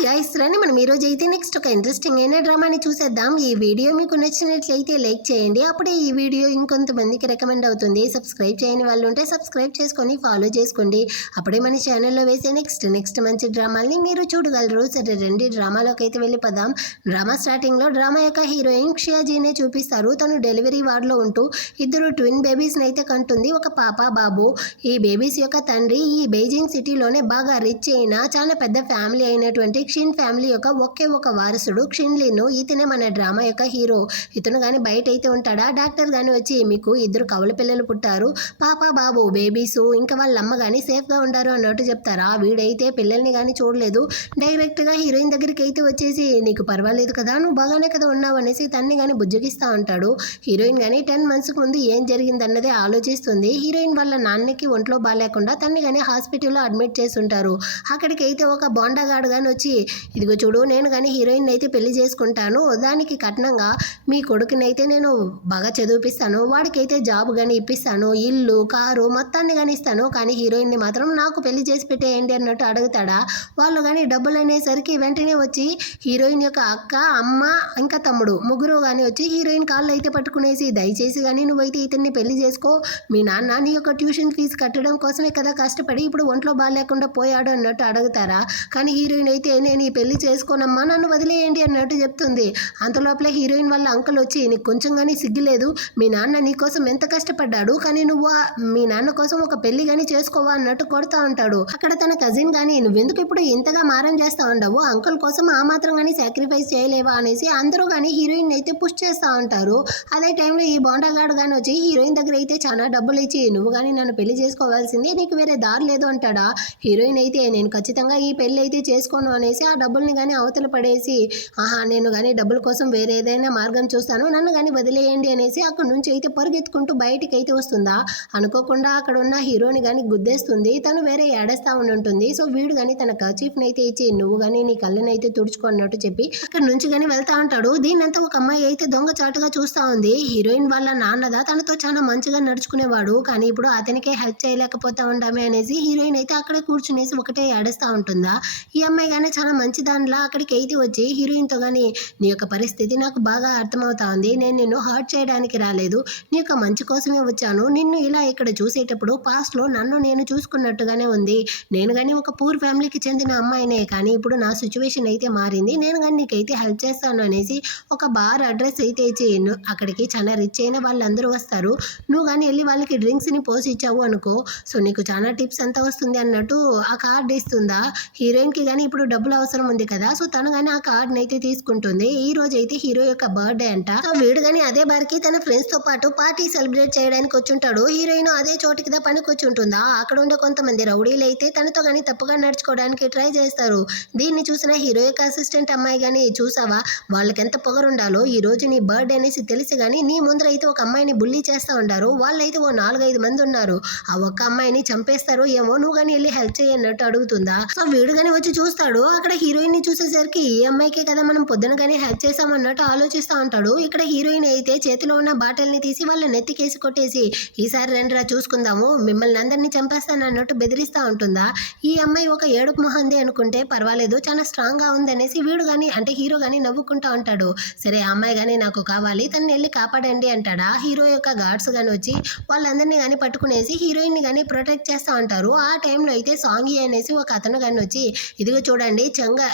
Hi guys, రండి మనం ఈరోజు అయితే నెక్స్ట్ ఒక ఇంట్రెస్టింగ్ అయిన డ్రామాని చూసేద్దాం. ఈ వీడియో మీకు నచ్చినట్లయితే లైక్ చేయండి, అప్పుడే ఈ వీడియో ఇంకొంతమందికి రికమెండ్ అవుతుంది. సబ్స్క్రైబ్ చేయని వాళ్ళు ఉంటే సబ్స్క్రైబ్ చేసుకొని ఫాలో చేసుకోండి, అప్పుడే మన ఛానల్లో వేసే నెక్స్ట్ మంచి డ్రామాల్ని మీరు చూడగలరు. సరే రండి డ్రామాలోకి అయితే వెళ్ళిపోదాం. డ్రామా స్టార్టింగ్లో డ్రామా యొక్క హీరోయిన్ క్షయాజీనే చూపిస్తారు. తను డెలివరీ వార్డులో ఉంటూ ఇద్దరు ట్విన్ బేబీస్ని అయితే కంటుంది, ఒక పాప బాబు. ఈ బేబీస్ యొక్క తండ్రి ఈ బెయిజింగ్ సిటీలోనే బాగా రిచ్ అయిన చాలా పెద్ద ఫ్యామిలీ అయినటువంటి క్షిన్ ఫ్యామిలీ యొక్క ఒకే ఒక వారసుడు క్షిన్లిను. ఇతనే మన డ్రామా యొక్క హీరో. ఇతను కానీ బయట అయితే ఉంటాడా, డాక్టర్ కానీ వచ్చి మీకు ఇద్దరు కవల పిల్లలు పుట్టారు, పాప బాబు బేబీస్, ఇంకా వాళ్ళ అమ్మ కానీ సేఫ్గా ఉంటారు అన్నట్టు చెప్తారా. వీడైతే పిల్లల్ని కానీ చూడలేదు, డైరెక్ట్గా హీరోయిన్ దగ్గరికి అయితే వచ్చేసి నీకు పర్వాలేదు కదా, నువ్వు బాగానే కదా ఉన్నావు అనేసి తన్ని కానీ బుజ్జగిస్తూ ఉంటాడు. హీరోయిన్ కానీ 10 months ముందు ఏం జరిగిందన్నదే ఆలోచిస్తుంది. హీరోయిన్ వాళ్ళ నాన్నకి ఒంట్లో బాగాలేకుండా తన్ని కానీ హాస్పిటల్లో అడ్మిట్ చేసి ఉంటారు. అక్కడికి అయితే ఒక బోండాగాడు కానీ వచ్చి ఇదిగో చూడు, నేను కానీ హీరోయిన్ అయితే పెళ్లి చేసుకుంటాను, దానికి కట్నంగా మీ కొడుకునైతే నేను బాగా చదివిపిస్తాను, వాడికైతే జాబ్ కానీ ఇప్పిస్తాను, ఇల్లు కారు మొత్తాన్ని కానీ ఇస్తాను, కానీ హీరోయిన్ని మాత్రం నాకు పెళ్లి చేసి పెట్టేయండి అన్నట్టు అడుగుతాడా. వాళ్ళు కానీ డబ్బులు అనేసరికి వెంటనే వచ్చి హీరోయిన్ యొక్క అక్క, అమ్మ, ఇంకా తమ్ముడు ముగ్గురు కానీ వచ్చి హీరోయిన్ కాళ్ళు అయితే పట్టుకునేసి దయచేసి కానీ నువ్వైతే ఇతన్ని పెళ్లి చేసుకో, మీ నాన్న నీ యొక్క ట్యూషన్ ఫీజు కట్టడం కోసమే కదా కష్టపడి ఇప్పుడు ఒంట్లో బాగాలేకుండా పోయాడు అన్నట్టు అడుగుతారా. కానీ హీరోయిన్ అయితే నేను ఈ పెళ్లి చేసుకోనమ్మా, నన్ను వదిలేయండి అన్నట్టు చెప్తుంది. అంతలోపల హీరోయిన్ వాళ్ళ అంకుల్ వచ్చి నీకు కొంచెం కానీ సిగ్గులేదు, మీ నాన్న నీ కోసం ఎంత కష్టపడ్డాడు, కానీ నువ్వు మీ నాన్న కోసం ఒక పెళ్లి కానీ చేసుకోవా అన్నట్టు కొడతా ఉంటాడు. అక్కడ తన కజిన్ కానీ నువ్వెందుకు ఇప్పుడు ఇంతగా మారం చేస్తా ఉండవు, అంకుల్ కోసం ఆ మాత్రం కానీ సాక్రిఫైస్ చేయలేవా అనేసి అందరూ కానీ హీరోయిన్ అయితే పుష్ చేస్తూ ఉంటారు. అదే టైంలో ఈ బోండాగాడు కానీ వచ్చి హీరోయిన్ దగ్గర అయితే చాలా డబ్బులు ఇచ్చి నువ్వు కానీ నన్ను పెళ్లి చేసుకోవాల్సిందే, నీకు వేరే దారి లేదు అంటాడా. హీరోయిన్ అయితే నేను ఖచ్చితంగా ఈ పెళ్లి అయితే చేసుకోను అనేసి ఆ డబ్బుల్ని కానీ అవతల పడేసి నేను కానీ డబ్బుల కోసం వేరే ఏదైనా మార్గం చూస్తాను, నన్ను కానీ వదిలేయండి అనేసి అక్కడ నుంచి అయితే పరుగెత్తుకుంటూ బయటికి అయితే వస్తుందా. అనుకోకుండా అక్కడ ఉన్న హీరోని కానీ గుద్దేస్తుంది, తను వేరే ఏడేస్తా ఉంటుంది. సో వీడు కానీ తన కర్చీఫ్ని అయితే ఇచ్చి నువ్వు కానీ నీ కళ్ళని అయితే తుడుచుకున్నట్టు చెప్పి అక్కడ నుంచి కానీ వెళ్తా ఉంటాడు. దీన్నంతా ఒక అమ్మాయి అయితే దొంగచాటుగా చూస్తూ ఉంది. హీరోయిన్ వాళ్ళ నాన్నదా తనతో చాలా మంచిగా నడుచుకునేవాడు, కానీ ఇప్పుడు అతనికే హెల్ప్ చేయలేకపోతా ఉండామే అనేసి హీరోయిన్ అయితే అక్కడే కూర్చునేసి ఒకటే ఏడుస్తూ ఉంటుందా. ఈ అమ్మాయి కానీ చాలా మంచి దానిలా అక్కడికి అయితే వచ్చి హీరోయిన్తో కానీ నీ యొక్క పరిస్థితి నాకు బాగా అర్థమవుతా ఉంది, నేను నిన్ను హర్ట్ చేయడానికి రాలేదు, నీ యొక్క మంచి కోసమే వచ్చాను, నిన్ను ఇలా ఇక్కడ చూసేటప్పుడు పాస్ట్లో నన్ను నేను చూసుకున్నట్టుగానే ఉంది, నేను కానీ ఒక పూర్ ఫ్యామిలీకి చెందిన అమ్మాయినే, కానీ ఇప్పుడు నా సిచ్యువేషన్ అయితే మారింది, నేను కానీ నీకైతే హెల్ప్ చేస్తాను అనేసి ఒక బార్ అడ్రస్ అయితే ఇచ్చి అక్కడికి చాలా రిచ్ అయిన వాళ్ళందరూ వస్తారు, నువ్వు కానీ వెళ్ళి వాళ్ళకి డ్రింక్స్ని పోసి ఇచ్చావు అనుకో, సో నీకు చాలా టిప్స్ అంతా వస్తుంది అన్నట్టు ఆ కార్డు ఇస్తుందా. హీరోయిన్కి కానీ ఇప్పుడు డబ్బులు అవసరం ఉంది కదా, సో తను కానీ ఆ కార్డ్ని అయితే తీసుకుంటుంది. ఈ రోజు అయితే హీరో యొక్క బర్త్డే అంట. సో వీడు కానీ అదే బార్కి తన ఫ్రెండ్స్ తో పాటు పార్టీ సెలబ్రేట్ చేయడానికి వచ్చుంటాడు. హీరోయిన్ అదే చోటికి పనికి వచ్చి ఉంటుందా. అక్కడ ఉండే కొంతమంది రౌడీలు అయితే తనతో కానీ తప్పుగా నడుచుకోవడానికి ట్రై చేస్తారు. దీన్ని చూసిన హీరో యొక్క అసిస్టెంట్ అమ్మాయి కానీ చూసావా వాళ్ళకి ఎంత పొగరుండాలో, ఈ రోజు నీ బర్త్డే అనేసి తెలిసి కానీ నీ ముందర అయితే ఒక అమ్మాయిని బుల్లీ చేస్తూ ఉంటారు. వాళ్ళైతే ఓ 4-5 మంది ఉన్నారు, ఆ ఒక్క అమ్మాయిని చంపేస్తారు ఏమో, నువ్వు కానీ వెళ్ళి హెల్ప్ చేయన్నట్టు అడుగుతుందా. సో వీడు కానీ వచ్చి చూస్తాడు, అక్కడ హీరోయిన్ ని చూసేసరికి ఈ అమ్మాయికే కదా మనం పొద్దున కానీ హెల్ప్ చేసామన్నట్టు ఆలోచిస్తూ ఉంటాడు. ఇక్కడ హీరోయిన్ అయితే చేతిలో ఉన్న బాటిల్ని తీసి వాళ్ళ నెత్తికేసి కొట్టేసి ఈసారి రండిరా చూసుకుందాము, మిమ్మల్ని అందరినీ చంపేస్తాను అన్నట్టు బెదిరిస్తూ ఉంటుందా. ఈ అమ్మాయి ఒక ఏడుపు మొహంది అనుకుంటే పర్వాలేదు, చాలా స్ట్రాంగ్ గా ఉంది అనేసి వీడు కానీ అంటే హీరో కానీ నవ్వుకుంటా ఉంటాడు. సరే ఆ అమ్మాయి కానీ నాకు కావాలి, తనని వెళ్ళి కాపాడండి అంటాడా. హీరో యొక్క గార్డ్స్ కానీ వచ్చి వాళ్ళందరినీ కానీ పట్టుకునేసి హీరోయిన్ ని కానీ ప్రొటెక్ట్ చేస్తూ ఉంటారు. ఆ టైంలో అయితే సాంగి అనేసి ఒక అతను కానీ వచ్చి ఇదిగో చూడండి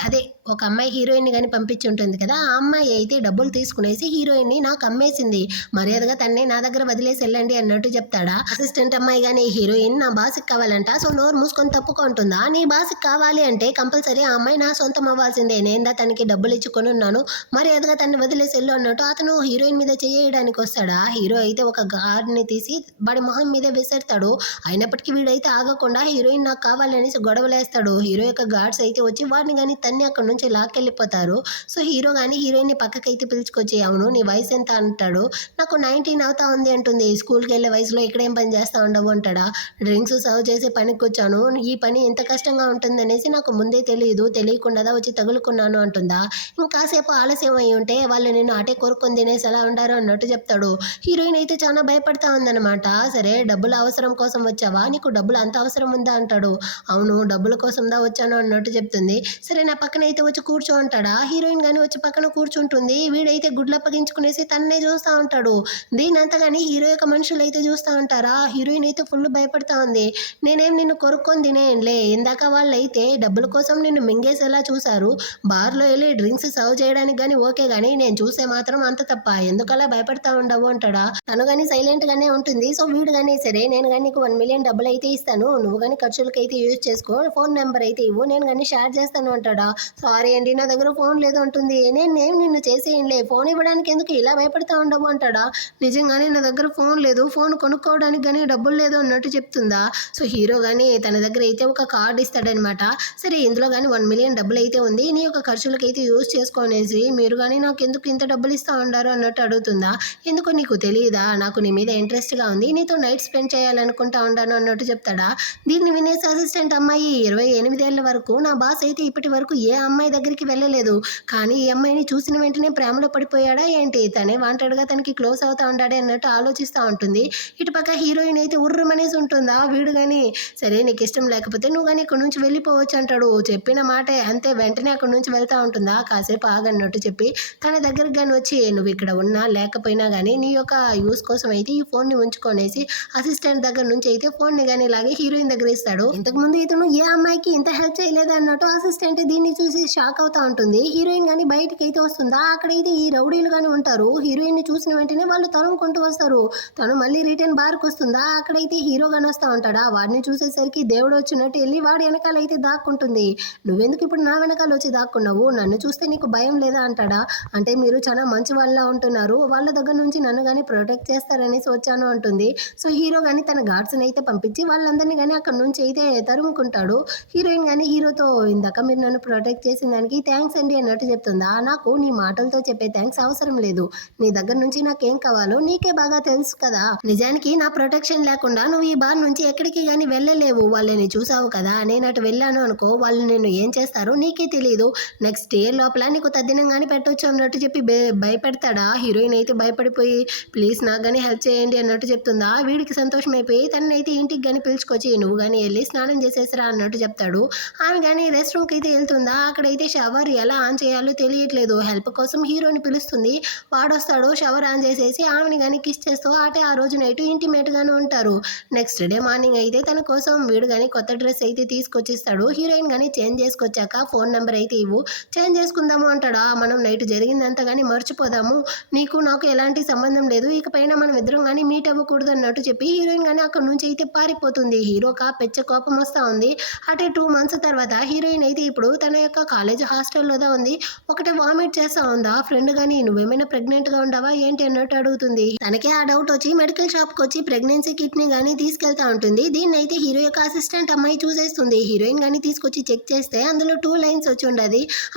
అదే ఒక అమ్మాయి హీరోయిన్ కానీ పంపించి ఉంటుంది కదా, ఆ అమ్మాయి అయితే డబ్బులు తీసుకునేసి హీరోయిన్ ని నాకు అమ్మేసింది, మర్యాదగా తన్నే నా దగ్గర వదిలేసి వెళ్ళండి అన్నట్టు చెప్తాడా. అసిస్టెంట్ అమ్మాయి కానీ హీరోయిన్ నా బాస్కి కావాలంట, సో నోరు మూసుకొని తప్పుకుంటుందా. నీ బాస్కి కావాలి అంటే కంపల్సరీ ఆ అమ్మాయి నా సొంతం అవ్వాల్సిందే, నేందా తనకి డబ్బులు ఇచ్చి కొనున్నాను, మర్యాదగా తన్ని వదిలేసి వెళ్ళు అన్నట్టు అతను హీరోయిన్ మీద చేయడానికి వస్తాడా. హీరో అయితే ఒక గార్డ్ని తీసి వాడి మొహం మీద విసిరుతాడు. అయినప్పటికీ వీడైతే ఆగకుండా హీరోయిన్ నాకు కావాలనేసి గొడవలేస్తాడు. హీరో యొక్క గార్డ్స్ అయితే వచ్చి వాడిని కానీ తన్ని అక్కడ నుంచి లాక్కెళ్ళిపోతారు. సో హీరో కానీ హీరోయిన్ ని పక్కకైతే పిలుచుకొచ్చి అవును నీ వయసు ఎంత అంటాడు. నాకు 19 అవుతా ఉంది అంటుంది. స్కూల్కి వెళ్ళే వయసులో ఇక్కడేం పని చేస్తా ఉండవు అంటాడా. డ్రింక్స్ సర్వ్ చేసే పనికి వచ్చాను, ఈ పని ఎంత కష్టంగా ఉంటుంది అనేసి నాకు ముందే తెలియకుండా వచ్చి తగులుకున్నాను అంటుందా. ఇంకాసేపు ఆలస్యం అయి ఉంటే వాళ్ళు నేను అటే కోరుకొని తినేసి ఎలా ఉండారు అన్నట్టు చెప్తాడు. హీరోయిన్ అయితే చాలా భయపడతా ఉందన్నమాట. సరే డబ్బుల అవసరం కోసం వచ్చావా, నీకు డబ్బులు అంత అవసరం ఉందా అంటాడు. అవును డబ్బుల కోసం దా వచ్చాను అన్నట్టు చెప్తుంది. సరే నా పక్కన అయితే వచ్చి కూర్చో అంటాడా. హీరోయిన్ గాని వచ్చి పక్కన కూర్చుంటుంది. వీడైతే గుడ్లు అప్పగించుకునేసి తన్నే చూస్తా ఉంటాడు. దీనంతా గాని హీరో యొక్క మనుషులైతే చూస్తా ఉంటారా. హీరోయిన్ అయితే ఫుల్ భయపడతా ఉంది. నేనేం నిన్ను కొరుక్కొని తినేయంలే, ఇందాక వాళ్ళైతే డబ్బుల కోసం నిన్ను మింగేసేలా చూశారు. బార్లో వెళ్ళి డ్రింక్స్ సర్వ్ చేయడానికి గానీ ఓకే గానీ నేను చూస్తే మాత్రం అంత తప్ప, ఎందుకలా భయపడతా ఉండవు అంటాడా. తను గానీ సైలెంట్ గానే ఉంటుంది. సో వీడు గానీ సరే నేను గానీ నీకు 1 మిలియన్ డబ్బులు అయితే ఇస్తాను, నువ్వు గానీ ఖర్చులకైతే యూజ్ చేసుకో, ఫోన్ నెంబర్ అయితే ఇవ్వు, నేను గానీ షేర్ చేస్తాను అంటాడా. సారీ అండి నా దగ్గర ఫోన్ లేదు అంటుంది. నేనేం నిన్ను చేసేయంలే, ఫోన్ ఇవ్వడానికి ఎందుకు ఇలా భయపడతా ఉండవు అంటాడా. నిజంగానే నా దగ్గర ఫోన్ లేదు, ఫోన్ కొనుక్కోవడానికి గానీ డబ్బులు లేదు అన్నట్టు చెప్తుందా. సో హీరో గానీ తన దగ్గర అయితే ఒక కార్డు ఇస్తాడనమాట. సరే ఇందులో గానీ 1 మిలియన్ డబ్బులు అయితే ఉంది, నీ యొక్క ఖర్చులకైతే యూజ్ చేసుకొనేసి మీరు కానీ నాకు ఎందుకు ఇంత డబ్బులు ఇస్తా ఉండారు అన్నట్టు అడుగుతుందా. ఎందుకో నీకు తెలియదా, నాకు నీ మీద ఇంట్రెస్ట్గా ఉంది, నీతో నైట్ స్పెండ్ చేయాలనుకుంటా ఉండాను అన్నట్టు చెప్తాడా. దీన్ని వినేసి అసిస్టెంట్ అమ్మాయి 28 ఏళ్ల వరకు నా బాస్ అయితే ఇప్పటి వరకు ఏ అమ్మాయి దగ్గరికి వెళ్ళలేదు, కానీ ఈ అమ్మాయిని చూసిన వెంటనే ప్రేమలో పడిపోయాడా ఏంటి, తనే వాంటెడ్గా తనకి క్లోజ్ అవుతా ఉంటాడే అన్నట్టు ఆలోచిస్తూ ఉంటుంది. ఇటుపక్క హీరోయిన్ అయితే ఉర్రమనేసి ఉంటుందా. వీడు కానీ సరే నీకు ఇష్టం లేకపోతే నువ్వు కానీ ఇక్కడ నుంచి వెళ్ళిపోవచ్చు అంటాడు. చెప్పిన మాటే అంతే, వెంటనే అక్కడ నుంచి వెళ్తా ఉంటుందా. కాసేపు ఆగన్నట్టు చెప్పి తన దగ్గరికి కానీ వచ్చి నువ్వు ఇక్కడ ఉన్నా లేకపోయినా కానీ నీ యొక్క యూస్ కోసం అయితే ఈ ఫోన్ని ఉంచుకొనేసి అసిస్టెంట్ దగ్గర నుంచి అయితే ఫోన్ని కానీ ఇలాగే హీరోయిన్ దగ్గర ఇస్తాడు. ఇంతకుముందు ఇతను ఏ అమ్మాయికి ఇంత హెల్ప్ చేయలేదు అన్నట్టు అసిస్టెంట్ దీన్ని చూసి షాక్ అవుతా ఉంటుంది. హీరోయిన్ కానీ బయటికి అయితే వస్తుందా. అక్కడైతే ఈ రౌడీలు కానీ ఉంటారు. హీరోయిన్ ని చూసిన వెంటనే వాళ్ళు తరుముకుంటూ వస్తారు. తను మళ్ళీ రిటర్న్ బార్కి వస్తుందా. అక్కడైతే హీరో గాని వస్తా ఉంటాడా. వాడిని చూసేసరికి దేవుడు వచ్చినట్టు వెళ్ళి వాడి వెనకాల అయితే దాక్కుంటుంది. నువ్వెందుకు ఇప్పుడు నా వెనకాల వచ్చి దాక్కున్నావు, నన్ను చూస్తే నీకు భయం లేదా అంటాడా. అంటే మీరు చాలా మంచి వాళ్ళ ఉంటున్నారు, వాళ్ళ దగ్గర నుంచి నన్ను కానీ ప్రొటెక్ట్ చేస్తారనేసి వచ్చాను అంటుంది. సో హీరో కానీ తన గార్డ్స్ని అయితే పంపించి వాళ్ళందరినీ కానీ అక్కడ నుంచి అయితే తరుముకుంటాడు. హీరోయిన్ కానీ హీరోతో ఇందాక మీరు నన్ను ప్రొటెక్ట్ చేసిన దానికి థ్యాంక్స్ అండి అన్నట్టు చెప్తుందా. నాకు నీ మాటలతో చెప్పే థ్యాంక్స్ అవసరం లేదు, నీ దగ్గర నుంచి నాకేం కావాలో నీకే బాగా తెలుసు కదా. నిజానికి నా ప్రొటెక్షన్ లేకుండా నువ్వు ఈ బార్ నుంచి ఎక్కడికి కానీ వెళ్ళలేవు, వాళ్ళని చూసావు కదా. నేను అటు వెళ్ళాను అనుకో, వాళ్ళు నేను ఏం చేస్తారో నీకే తెలియదు, నెక్స్ట్ ఇయర్ లోపల నీకు తద్దినం కానీ పెట్టొచ్చు అన్నట్టు చెప్పి భయపెడతాడా. హీరోయిన్ అయితే భయపడిపోయి ప్లీజ్ నాకు కానీ హెల్ప్ చేయండి అన్నట్టు చెప్తుందా. వీడికి సంతోషం అయిపోయి తనైతే ఇంటికి కానీ పిలుచుకొచ్చి నువ్వు కానీ వెళ్ళి స్నానం చేసేసరా అన్నట్టు చెప్తాడు. ఆమె కానీ రెస్ట్ రూమ్కి అయితే వెళ్తుందా. అక్కడైతే షవర్ ఎలా ఆన్ చేయాలో తెలియట్లేదు. హెల్ప్ కోసం హీరోని పిలుస్తుంది. వాడొస్తాడు, షవర్ ఆన్ చేసేసి ఆమెని కానీ కిస్ చేస్తూ ఆటే ఆ రోజు నైట్ ఇంటిమేట్ గానే ఉంటారు. నెక్స్ట్ డే మార్నింగ్ అయితే తన కోసం వీడు కానీ కొత్త డ్రెస్ అయితే తీసుకొచ్చిస్తాడు. హీరోయిన్ కానీ చేంజ్ చేసుకొచ్చాక ఫోన్ నెంబర్ అయితే ఇవ్వు, చేంజ్ చేసుకుందాము అంటాడా. మనం నైట్ జరిగిందంతా కానీ మర్చిపోదాము, నీకు నాకు ఎలాంటి సంబంధం లేదు, ఇకపైన మనం ఇద్దరం కానీ మీట్ అవ్వకూడదు అన్నట్టు చెప్పి హీరోయిన్ కానీ అక్కడ నుంచి అయితే పారిపోతుంది. హీరోకా పెచ్చ కోపం వస్తూ ఉంది. అటే 2 మంత్స్ తర్వాత హీరోయిన్ అయితే ఇప్పుడు తన యొక్క కాలేజ్ హాస్టల్లోదా ఉంది. ఒకటే వామిట్ చేస్తా ఉందా. ఫ్రెండ్ కానీ నువ్వేమైనా ప్రెగ్నెంట్గా ఉండవా ఏంటి అన్నట్టు అడుగుతుంది. తనకే ఆ డౌట్ వచ్చి మెడికల్ షాప్కి వచ్చి ప్రెగ్నెన్సీ కిట్ని కానీ తీసుకెళ్తా ఉంటుంది. దీన్ని అయితే హీరో యొక్క అసిస్టెంట్ అమ్మాయి చూసేస్తుంది. హీరోయిన్ కానీ తీసుకొచ్చి చెక్ చేస్తే అందులో 2 లైన్స్ వచ్చి ఉండదు.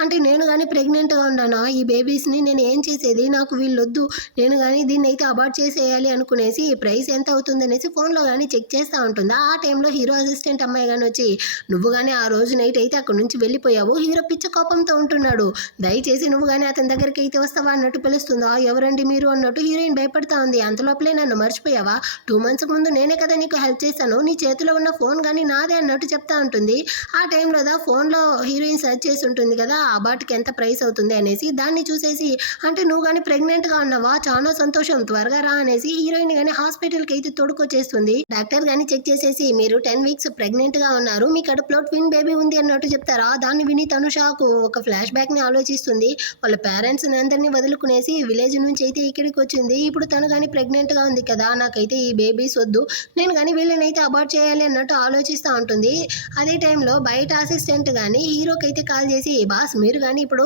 అంటే నేను కానీ ప్రెగ్నెంట్గా ఉన్నానా, ఈ బేబీస్ని నేను ఏం చేసేది, నాకు వీళ్ళొద్దు, నేను కానీ దీన్ని అయితే అబార్ట్ చేసేయాలి అనుకునేసి ప్రైస్ ఎంత అవుతుంది అనేసి ఫోన్లో కానీ చెక్ చేస్తూ ఉంటుందా. ఆ టైంలో హీరో అసిస్టెంట్ అమ్మాయి కానీ వచ్చి నువ్వు కానీ ఆ రోజు నైట్ అయితే అక్కడ నుంచి వెళ్ళిపోయావు, హీరో పిచ్చ కోపంతో ఉంటున్నాడు, దయచేసి నువ్వు కానీ అతని దగ్గరికి అయితే వస్తావా అన్నట్టు పిలుస్తుందా. ఎవరండి మీరు అన్నట్టు హీరోయిన్ భయపడతా ఉంది. అంతలోపలే నన్ను మర్చిపోయావా, 2 మంత్స్ ముందు నేనే కదా నీకు హెల్ప్ చేశాను, నీ చేతిలో ఉన్న ఫోన్ కానీ నాదే అన్నట్టు చెప్తా ఉంటుంది. ఆ టైంలో ఫోన్లో హీరోయిన్ సెర్చ్ చేసి ఉంటుంది కదా అబార్ట్కి ఎంత ప్రైస్ అవుతుంది అనేసి. దాన్ని చూసేసి అంటే నువ్వు కానీ ప్రెగ్నెంట్గా ఉన్నావా, చాలా సంతోషం, త్వరగా రా అనేసి హీరోయిన్ కానీ హాస్పిటల్కి అయితే తోడుకొచ్చేస్తుంది. డాక్టర్ కానీ చెక్ చేసేసి మీరు 10 వీక్స్ ప్రెగ్నెంట్గా ఉన్నారు, మీ కడుపులో ట్విన్ బేబీ ఉంది అన్నట్టు చెప్తారా. దాన్ని విని తను షాకు, ఒక ఫ్లాష్ బ్యాక్ని ఆలోచిస్తుంది. వాళ్ళ పేరెంట్స్ని అందరినీ వదులుకునేసి విలేజ్ నుంచి అయితే ఇక్కడికి వచ్చింది. ఇప్పుడు తను కానీ ప్రెగ్నెంట్గా ఉంది కదా, నాకైతే ఈ బేబీస్ వద్దు, నేను కానీ వీళ్ళని అయితే అబార్ట్ చేయాలి అన్నట్టు ఆలోచిస్తూ ఉంటుంది. అదే టైంలో బయట అసిస్టెంట్ కానీ హీరోకి అయితే కాల్ చేసి బాస్ మీరు కానీ ఇప్పుడు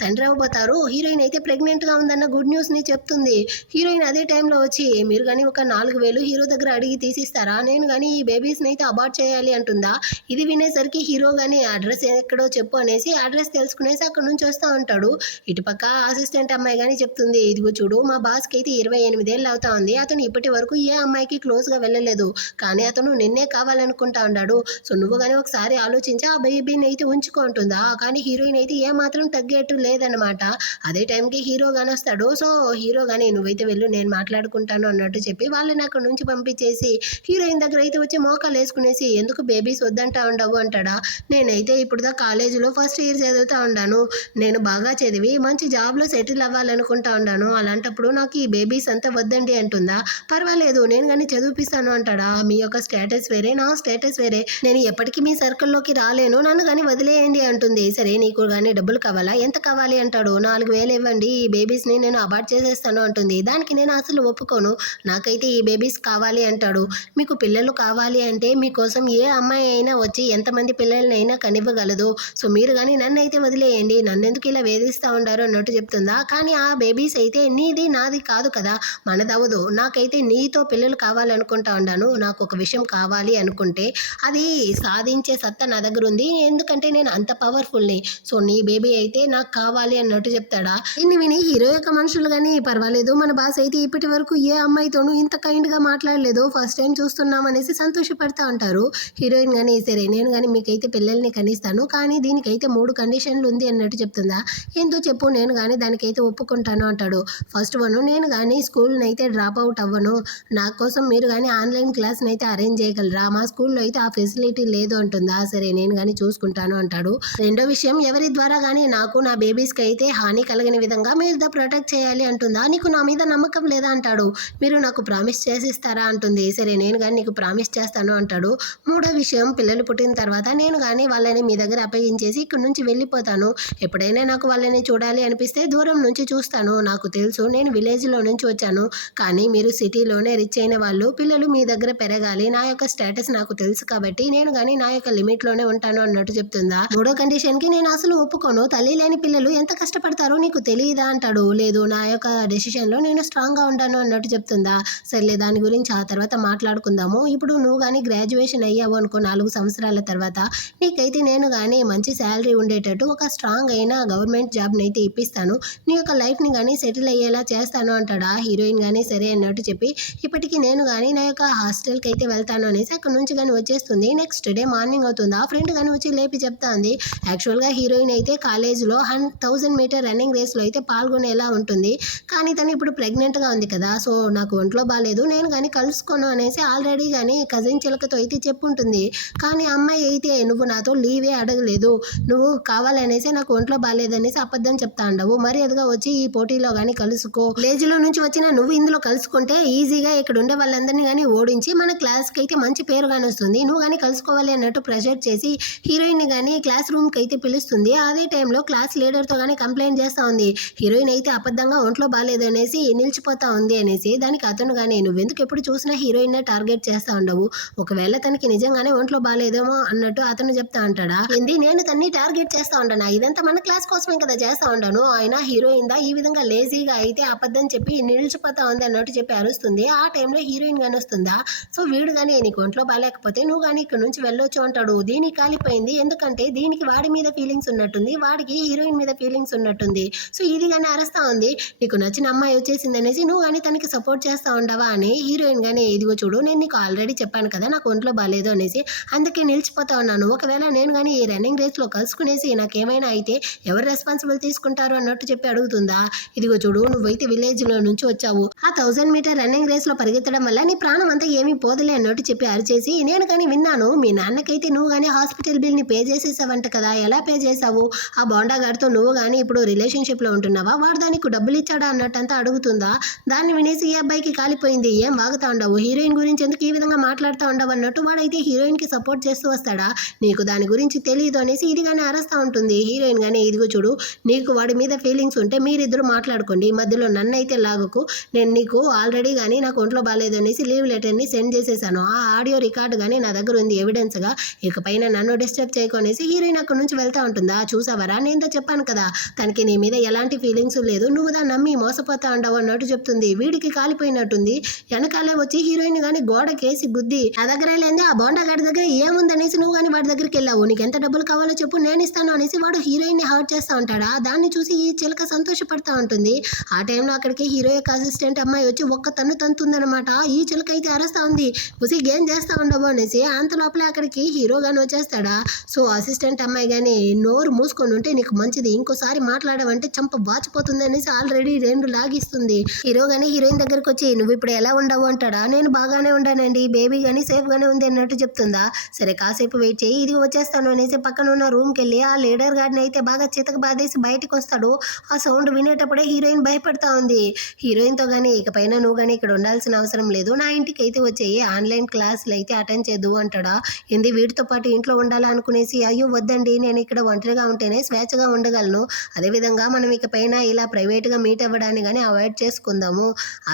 తండ్రి అవ్వబోతారు, హీరోయిన్ అయితే ప్రెగ్నెంట్గా ఉందన్న గుడ్ న్యూస్ని చెప్తుంది. హీరోయిన్ అదే టైంలో వచ్చి మీరు కానీ ఒక 4,000 హీరో దగ్గర అడిగి తీసిస్తారా, నేను కానీ ఈ బేబీస్ని అయితే అబార్ట్ చేయాలి అంటుందా. ఇది వినేసరికి హీరో కానీ అడ్రస్ ఎక్కడో చెప్పు అనేసి అడ్రస్ తెలుసుకునేసి అక్కడ నుంచి వస్తూ ఉంటాడు. ఇటుపక్క అసిస్టెంట్ అమ్మాయి కానీ చెప్తుంది ఇదిగో చూడు మా బాస్కి అయితే 28 ఏళ్ళు అవుతా ఉంది, అతను ఇప్పటి వరకు ఏ అమ్మాయికి క్లోజ్గా వెళ్ళలేదు, కానీ అతను నిన్నే కావాలనుకుంటా ఉన్నాడు. సో నువ్వు కానీ ఒకసారి ఆలోచించి ఆ బేబీని అయితే ఉంచుకుంటుందా. కానీ హీరోయిన్ అయితే ఏమాత్రం తగ్గేట్టు లేదనమాట. అదే టైంకి హీరో కానీ వస్తాడు. సో హీరో కానీ నువ్వైతే వెళ్ళు నేను మాట్లాడుకుంటాను అన్నట్టు చెప్పి వాళ్ళని అక్కడ నుంచి పంపించేసి హీరోయిన్ దగ్గర అయితే వచ్చి మోకాలు వేసుకునేసి ఎందుకు బేబీస్ వద్దంటా ఉండవు అంటాడా. నేనైతే ఇప్పుడు ఇప్పుడు దా కాలేజీలో ఫస్ట్ ఇయర్ చదువుతా ఉన్నాను. నేను బాగా చదివి మంచి జాబ్‌లో సెటిల్ అవ్వాలనుకుంటా ఉన్నాను. అలాంటప్పుడు నాకు ఈ బేబీస్ అంతా వద్దండి అంటుందా? పర్వాలేదు నేను గాని చదివిపిస్తాను అంటాడా? మీ యొక్క స్టేటస్ వేరే, నా స్టేటస్ వేరే. నేను ఎప్పటికి మీ సర్కిల్‌లోకి రాలేను. నన్ను గాని వదిలేయండి అంటుంది. సరే నీకు గాని డబ్బులు కావాలా? ఎంత కావాలి అంటాడు. 4000 ఇవ్వండి. ఈ బేబీస్‌ని నేను అబార్ట్ చేసేస్తాను అంటుంది. దానికి నేను అసలు ఒప్పుకోను. నాకైతే ఈ బేబీస్ కావాలి అంటాడు. మీకు పిల్లలు కావాలి అంటే మీకోసం ఏ అమ్మాయి అయినా వచ్చి ఎంతమంది పిల్లలనైనా కనివ్వగలదు. సో మీరు గాని నన్నైతే వదిలేయండి. నన్నెందుకు ఇలా వేధిస్తా ఉండారు అన్నట్టు చెప్తుందా? కానీ ఆ బేబీస్ అయితే నీది నాది కాదు కదా! మనదవ్వదు. నాకైతే నీతో పిల్లలు కావాలనుకుంటా ఉండాను. నాకొక విషయం కావాలి అనుకుంటే అది సాధించే సత్తా నా దగ్గరుంది. ఎందుకంటే నేను అంత పవర్‌ఫుల్‌ని. సో నీ బేబీ అయితే నాకు కావాలి అన్నట్టు చెప్తాడా? ఇన్ని విని హీరో యొక్క మనుషులు గాని పర్వాలేదు మన బాస్ అయితే ఇప్పటి వరకు ఏ అమ్మాయితోనూ ఇంత కైండ్‌గా మాట్లాడలేదు. ఫస్ట్ టైమ్ చూస్తున్నాం అనేసి సంతోషపడతా ఉంటారు. హీరోయిన్ గాని సరే నేను గాని మీకైతే పిల్లల్ని కనిస్తాను. కానీ దీనికైతే 3 కండిషన్‌లు ఉంది అన్నట్టు చెప్తుందా? ఏందో చెప్పు నేను గాని దానికైతే ఒప్పుకుంటాను అంటాడు. ఫస్ట్ వన్ నేను గాని స్కూల్‌నైతే డ్రాప్ అవుట్ అవ్వను. నా కోసం మీరు గాని ఆన్‌లైన్ క్లాస్‌నైతే అరేంజ్ చేయగలరా? మా స్కూల్‌లో అయితే ఆ ఫెసిలిటీ లేదు అంటుందా? సరే నేను గాని చూసుకుంటాను అంటాడు. రెండో విషయం ఎవరి ద్వారా గాని నాకు నా బేబీస్‌కి అయితే హాని కలగని విధంగా మీరు ప్రొటెక్ట్ చేయాలి అంటుందా? నీకు నా మీద నమ్మకం లేదా అంటాడు. మీరు నాకు ప్రామిస్ చేసిస్తారా అంటుంది. సరే నేను గాని నీకు ప్రామిస్ చేస్తాను అంటాడు. మూడో విషయం పిల్లలు పుట్టిన తర్వాత నేను గాని వాళ్ళని మీ దగ్గర అప్పగించేసి ఇక్కడి నుంచి వెళ్ళిపోతాను. ఎప్పుడైనా నాకు వాళ్ళని చూడాలి అనిపిస్తే దూరం నుంచి చూస్తాను. నాకు తెలుసు నేను విలేజ్‌లో నుంచి వచ్చాను. కానీ మీరు సిటీలోనే రిచ్ అయిన వాళ్ళు. పిల్లలు మీ దగ్గర పెరగాలి. నా యొక్క స్టేటస్ నాకు తెలుసు కాబట్టి నేను గాని నా యొక్క లిమిట్‌లోనే ఉంటాను అన్నట్టు చెప్తుందా? మూడో కండిషన్‌కి నేను అసలు ఒప్పుకోను. తల్లి లేని పిల్లలు ఎంత కష్టపడతారో నీకు తెలీదా అంటాడు. లేదు నా యొక్క డెసిషన్‌లో నేను స్ట్రాంగ్‌గా ఉంటాను అన్నట్టు చెప్తుందా? సర్లే దాని గురించి ఆ తర్వాత మాట్లాడుకుందాము. ఇప్పుడు నువ్వు గాని గ్రాడ్యుయేషన్ అయ్యావు అనుకో 4 సంవత్సరాల తర్వాత నీకైతే నేను గాని మంచి సాలరీ ఉండేటట్టు ఒక స్ట్రాంగ్ అయిన గవర్నమెంట్ జాబ్‌నైతే ఇప్పిస్తాను. నీ యొక్క లైఫ్‌ని గాని సెటిల్ అయ్యేలా చేస్తాను అంటాడా? హీరోయిన్ గాని సరే అన్నట్టు చెప్పి ఇప్పటికి నేను గాని నా యొక్క హాస్టల్‌కి అయితే వెళ్తాను అనేసి అక్కడి నుంచి గాని వచ్చేస్తుంది. నెక్స్ట్ డే మార్నింగ్ అవుతుంది. ఆ ఫ్రెండ్ గాని వచ్చి లేపి చెప్తాంది. యాక్చువల్‌గా హీరోయిన్ అయితే కాలేజ్‌లో 1000 మీటర్ రన్నింగ్ రేస్‌లో అయితే పాల్గొనేలా ఉంటుంది. కానీ తను ఇప్పుడు ప్రెగ్నెంట్‌గా ఉంది కదా! సో నాకు ఒంట్లో బాలేదు. నేను గాని కలుసుకోను అనేసి ఆల్రెడీ గాని కజిన్ చిలకతో అయితే చెప్పుంటుంది. కానీ అమ్మాయి అయితే నువ్వు నాతో లీవే అడగలేదు. నువ్వు కావాలనేసి నాకు ఒంట్లో బాలేదనేసి అబద్ధం చెప్తా ఉండావు. మర్యాదగా వచ్చి ఈ పోటీలో గాని కలుసుకో. విలేజ్‌లో నుంచి వచ్చిన నువ్వు ఇందులో కలుసుకుంటే ఈజీగా ఇక్కడ ఉండే వాళ్ళందరినీ గాని ఓడించి మన క్లాస్‌కి అయితే మంచి పేరు గాని వస్తుంది. నువ్వు గాని కలుసుకోవాలి అన్నట్టు ప్రెషర్ చేసి హీరోయిన్‌ని గాని క్లాస్ రూమ్‌కి అయితే పిలుస్తుంది. అదే టైంలో క్లాస్ లీడర్‌తో గాని కంప్లెయింట్ చేస్తా ఉంది. హీరోయిన్ అయితే అబద్ధంగా ఒంట్లో బాలేదు అనేసి నిలిచిపోతా ఉంది అనేసి. దానికి అతను గాని నువ్వెందుకు ఎప్పుడు చూసినా హీరోయిన్‌నే టార్గెట్ చేస్తా ఉండవు. ఒకవేళ తనకి నిజంగానే ఒంట్లో బాలేదేమో అన్నట్టు అతను చెప్తా అంటాడా? ఏంది నేను తన్ని టార్గెట్ చేస్తా ఉంటానా? ఇదంతా మన క్లాస్ కోసమే కదా చేస్తా ఉంటాను. అయినా హీరోయిన్ దా ఈ విధంగా లేజీగా అయితే అబద్ధం చెప్పి నిలిచిపోతా ఉంది అన్నట్టు చెప్పి అరుస్తుంది. ఆ టైంలో హీరోయిన్ గాని వస్తుందా? సో వీడు గాని నీకు ఒంట్లో బాలేకపోతే నువ్వు గాని ఇక్కడ నుంచి వెళ్ళొచ్చు అంటాడు. దీనికి కాలిపోయింది. ఎందుకంటే దీనికి వాడి మీద ఫీలింగ్స్ ఉన్నట్టుంది. వాడికి హీరోయిన్ మీద ఫీలింగ్స్ ఉన్నట్టుంది. సో ఇది గాని అరుస్తా ఉంది. నీకు నచ్చిన అమ్మాయి వచ్చేసింది అనేసి నువ్వు గాని తనకి సపోర్ట్ చేస్తా ఉండవా అని హీరోయిన్ గాని ఇదిగో చూడు నేను నీకు ఆల్రెడీ చెప్పాను కదా నాకు ఒంట్లో బాలేదు అనేసి అందుకే నిలిచిపోతా ఉన్నాను. ఒకవేళ నేను గాని ఈ రన్నింగ్ రేస్‌లో కలుసుకునేసి నాకేమైనా అయితే ఎవరు రెస్పాన్సిబుల్ తీసుకుంటారు అన్నట్టు చెప్పి అడుగుతుందా? ఇదిగో చూడు నువ్వైతే విలేజ్‌లో నుంచి వచ్చావు. ఆ 1000 మీటర్ రన్నింగ్ రేస్‌లో పరిగెత్తడం వల్ల నీ ప్రాణం అంతా ఏమీ పోదులే అన్నట్టు చెప్పి అరిచేసి నేను కానీ విన్నాను మీ నాన్నకైతే నువ్వు గాని హాస్పిటల్ బిల్‌ని పే చేసేసావంట కదా! ఎలా పే చేశావు? ఆ బోండా గాడితో నువ్వు గాని ఇప్పుడు రిలేషన్‌షిప్‌లో ఉంటున్నావా? వాడు దానికి డబ్బులు ఇచ్చాడా అన్నట్టంతా అడుగుతుందా? దాన్ని వినేసి ఈ అబ్బాయికి కాలిపోయింది. ఏం వాగుతా ఉండవు? హీరోయిన్ గురించి ఎందుకు ఈ విధంగా మాట్లాడుతా ఉండవు అన్నట్టు వాడైతే హీరోయిన్‌కి సపోర్ట్ చేస్తూ వస్తాడా? నీకు దాని గురించి తెలీదు అనేసి ఇది గాని అరుస్తా ఉంటుంది. హీరోయిన్ గాని ఇదిగో చూడు నీకు వాడి మీద ఫీలింగ్స్ ఉంటే మీరిద్దరు మాట్లాడుకోండి. మధ్యలో నన్నైతే లాగకు. నేను నీకు ఆల్రెడీ గాని నాకు ఒంట్లో బాలేదు అనేసి లీవ్ లెటర్‌ని సెండ్ చేసేసాను. ఆ ఆడియో రికార్డ్ గాని నా దగ్గర ఉంది ఎవిడెన్స్‌గా. ఇకపైన నన్ను డిస్టర్బ్ చేయకు అనేసి హీరోయిన్ అక్కడి నుంచి వెళ్తా ఉంటుందా? చూసావరా నేనుతో చెప్పాను కదా! తనకి నీ మీద ఎలాంటి ఫీలింగ్స్ లేదు. నువ్వు దాన్ని నమ్మి మోసపోతా ఉండవు అన్నట్టు చెప్తుంది. వీడికి కాలిపోయినట్టుంది. వెనకాలే వచ్చి హీరోయిన్ గాని గోడకేసి గుద్ది నా దగ్గర లేంది ఆ బోండా గాడి దగ్గర ఏముందనేసి నువ్వు గాని వాడి దగ్గరికి వెళ్ళావు. నీకు ఎంత డబ్బులు కావాలో చెప్పు నేను ఇస్తాను అనేసి వాడు హీరోయిన్‌ని హర్ట్ చేస్తా ఉంటాడా? దాన్ని చూసి ఈ చిలక సంతోషపడతా ఉంటుంది. ఆ టైంలో అక్కడికి హీరో యొక్క అసిస్టెంట్ అమ్మాయి వచ్చి ఒక్క తన్ను తంతుందనమాట. ఈ చిలక అయితే అరుస్తా ఉంది. "ఉసి ఏం చేస్తా ఉండవు" అనేసి. అంత లోపలే అక్కడికి హీరో గాని వచ్చేస్తాడా? సో అసిస్టెంట్ అమ్మాయి గాని నోరు మూసుకొని ఉంటే నీకు మంచిది. ఇంకోసారి మాట్లాడావంటే చంప వాచిపోతుంది అనేసి ఆల్రెడీ 2 లాగిస్తుంది. హీరో గాని హీరోయిన్ దగ్గరికి వచ్చి "నువ్వు ఇప్పుడు ఎలా ఉండవు" అంటాడా? "నేను బాగానే ఉండానండి. బేబీ గాని సేఫ్ గానే ఉంది" అన్నట్టు చెప్తుందా? సరే కాసేపు వెయిట్ చేయి ఇదిగో వచ్చేస్తాను అనేసి అనేసి పక్కన ఉన్న రూమ్కి వెళ్ళి ఆ లీడర్ గారిని అయితే బాగా చితక బాధేసి బయటకు వస్తాడు. ఆ సౌండ్ వినేటప్పుడే హీరోయిన్ భయపడతా ఉంది. హీరోయిన్తో కానీ ఇకపైన నువ్వు కానీ ఇక్కడ ఉండాల్సిన అవసరం లేదు, నా ఇంటికి అయితే వచ్చేయి, ఆన్లైన్ క్లాసులు అయితే అటెండ్ చేద్దు అంటాడా. ఏంది వీటితో పాటు ఇంట్లో ఉండాలనుకునేసి, అయ్యో వద్దండి, నేను ఇక్కడ ఒంటరిగా ఉంటేనే స్వేచ్ఛగా ఉండగలను, అదేవిధంగా మనం ఇకపైన ఇలా ప్రైవేట్గా మీట్ అవ్వడాన్ని కానీ అవాయిడ్ చేసుకుందాము,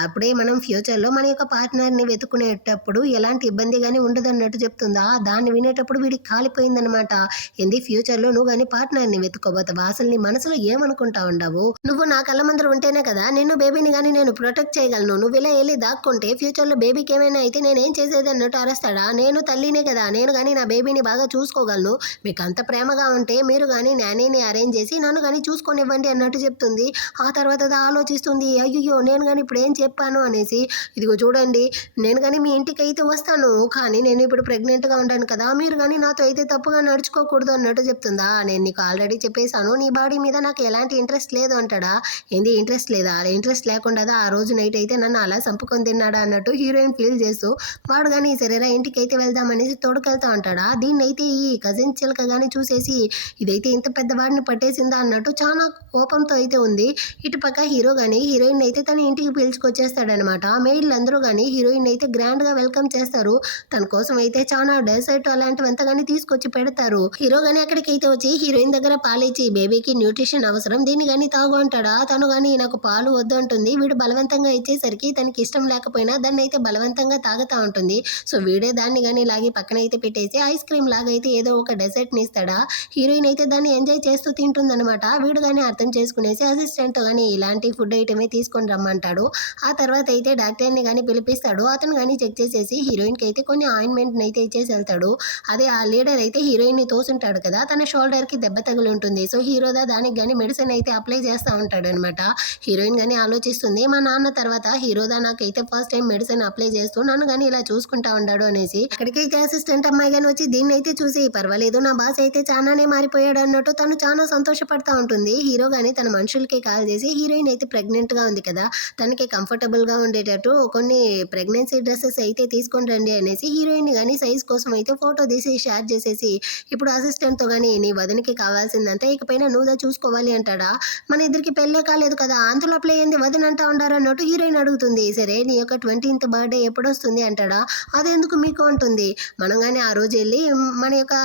అప్పుడే మనం ఫ్యూచర్లో మన యొక్క పార్ట్నర్ని వెతుకునేటప్పుడు ఎలాంటి ఇబ్బంది కానీ ఉండదు అన్నట్టు చెప్తుందా. దాన్ని వినేటప్పుడు వీడికి కాలిపోయిందనమాట. ఏంది ఫ్యూచర్లో నువ్వు కానీ పార్ట్నర్ని వెతుకోబోతావా, అసలు నీ మనసులో ఏమనుకుంటా ఉండవు, నువ్వు నా కళ్ళ ముందర ఉంటేనే కదా నిన్ను బేబీని కానీ నేను ప్రొటెక్ట్ చేయగలను, నువ్వు ఇలా వెళ్ళి దాక్కుంటే ఫ్యూచర్లో బేబీకి ఏమైనా అయితే నేనేం చేసేది అన్నట్టు అరుస్తాడా. నేను తల్లినే కదా, నేను కానీ నా బేబీని బాగా చూసుకోగలను, మీకు అంత ప్రేమగా ఉంటే మీరు కానీ నానీని అరేంజ్ చేసి నన్ను కానీ చూసుకొనివ్వండి అన్నట్టు చెప్తుంది. ఆ తర్వాత ఆలోచిస్తుంది, అయ్యో నేను కానీ ఇప్పుడు ఏం చెప్పాను అనేసి. ఇదిగో చూడండి, నేను కానీ మీ ఇంటికి అయితే వస్తాను, కానీ నేను ఇప్పుడు ప్రెగ్నెంట్గా ఉంటాను కదా, మీరు కానీ నాతో అయితే తప్పుగా నడుచుకోకూడదు అన్నట్టు చెప్తుందా. నేను నీకు ఆల్రెడీ చెప్పేశాను, నీ బాడీ మీద నాకు ఎలాంటి ఇంట్రెస్ట్ లేదు అంటాడా. ఏంది ఇంట్రెస్ట్ లేదా, ఇంట్రెస్ట్ లేకుండా ఆ రోజు నైట్ అయితే నన్ను అలా చంపుకొని తిన్నాడా అన్నట్టు హీరోయిన్ ఫీల్ చేస్తూ, వాడు కానీ సరేరా ఇంటికి అయితే వెళ్దామనేసి తోడుకెళ్తా ఉంటాడా. దీన్ని అయితే ఈ కజిన్ చిలక కానీ చూసేసి, ఇదైతే ఇంత పెద్దవాడిని పట్టేసిందా అన్నట్టు చాలా కోపంతో అయితే ఉంది. ఇటుపక్క హీరో కానీ హీరోయిన్ అయితే తన ఇంటికి పిలుచుకొచ్చేస్తాడనమాట. మెయిడ్లు అందరూ కానీ హీరోయిన్ అయితే గ్రాండ్గా వెల్కమ్ చేస్తారు. తన కోసం అయితే చాలా డెసర్ట్ అలాంటివంతా కానీ తీసుకొచ్చి పెడతారు. హీరో కానీ అక్కడికి అయితే వచ్చి హీరోయిన్ దగ్గర పాలిచ్చి, బేబీకి న్యూట్రిషన్ అవసరం, దీన్ని కానీ తాగు అంటాడా. తను కానీ నాకు పాలు వద్దు అంటుంది. వీడు బలవంతంగా ఇచ్చేసరికి తనకి ఇష్టం లేకపోయినా దాన్ని అయితే బలవంతంగా తాగుతూ ఉంటుంది. సో వీడే దాన్ని కానీ లాగి పక్కన అయితే పెట్టేసి ఐస్ క్రీమ్ లాగా అయితే ఏదో ఒక డెసర్ట్ని ఇస్తాడా. హీరోయిన్ అయితే దాన్ని ఎంజాయ్ చేస్తూ తింటుందనమాట. వీడు కానీ అర్థం చేసుకునేసి అసిస్టెంట్తో కానీ ఇలాంటి ఫుడ్ ఐటమే తీసుకొని రమ్మంటాడు. ఆ తర్వాత అయితే డాక్టర్ని కానీ పిలిపిస్తాడు. అతను కానీ చెక్ చేసేసి హీరోయిన్కి అయితే కొన్ని ఆయింట్మెంట్ని అయితే ఇచ్చేసి వెళ్తాడు. అదే ఆ లీడర్ అయితే హీరోయిన్ని తోసుంటాడు కదా, తన షోల్డర్కి దెబ్బ తగిలి ఉంటుంది. సో హీరోదా దానికి కానీ మెడిసిన్ అయితే అప్లై చేస్తూ ఉంటాడు అనమాట. హీరోయిన్ కానీ ఆలోచిస్తుంది, మా నాన్న తర్వాత హీరోదా నాకైతే ఫస్ట్ టైం మెడిసిన్ అప్లై చేస్తూ నన్ను కానీ ఇలా చూసుకుంటా ఉన్నాడు అనేసి. అక్కడికైతే అసిస్టెంట్ అమ్మాయి కానీ వచ్చి దీన్ని అయితే చూసి, పర్వాలేదు నా బాస్ అయితే చాలానే మారిపోయాడు అన్నట్టు తను చాలా సంతోషపడతా ఉంటుంది. హీరో కానీ తన మనుషులకి కాల్ చేసి, హీరోయిన్ అయితే ప్రెగ్నెంట్గా ఉంది కదా, తనకి కంఫర్టబుల్గా ఉండేటట్టు కొన్ని ప్రెగ్నెన్సీ డ్రెస్సెస్ అయితే తీసుకొని రండి అనేసి హీరోయిన్ కానీ సైజ్ కోసం అయితే ఫోటో తీసి షేర్ చేసేసి, ఇప్పుడు అసిస్టెంట్తో కానీ నీ వదినకి కావాల్సిందంతా ఇకపైన నువ్వుదా చూసుకోవాలి అంటాడా. మన ఇద్దరికి పెళ్ళే కాలేదు కదా, అంతలో ప్లే అయింది వదిన అంటా ఉండారు అన్నట్టు హీరోయిన్ అడుగుతుంది. సరే నీ యొక్క 20th బర్త్డే ఎప్పుడు వస్తుంది అంటాడా. అదెందుకు మీకు అంటుంది. మనం కానీ ఆ రోజు వెళ్ళి మన యొక్క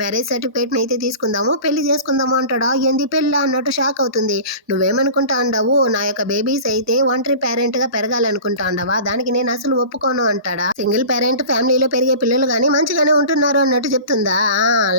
మ్యారేజ్ సర్టిఫికేట్ని అయితే తీసుకుందాము, పెళ్లి చేసుకుందాము అంటాడా. ఏంది పెళ్ళ అన్నట్టు షాక్ అవుతుంది. నువ్వేమనుకుంటా ఉండవు, నా యొక్క బేబీస్ అయితే ఒంటరి పేరెంట్గా పెరగాలనుకుంటా ఉండవా, దానికి నేను అసలు ఒప్పుకోను అంటాడా. సింగిల్ పేరెంట్ ఫ్యామిలీలో పెరిగే పిల్లలు కానీ మంచిగానే ఉంటున్నారు అన్నట్టు చెప్తుందా.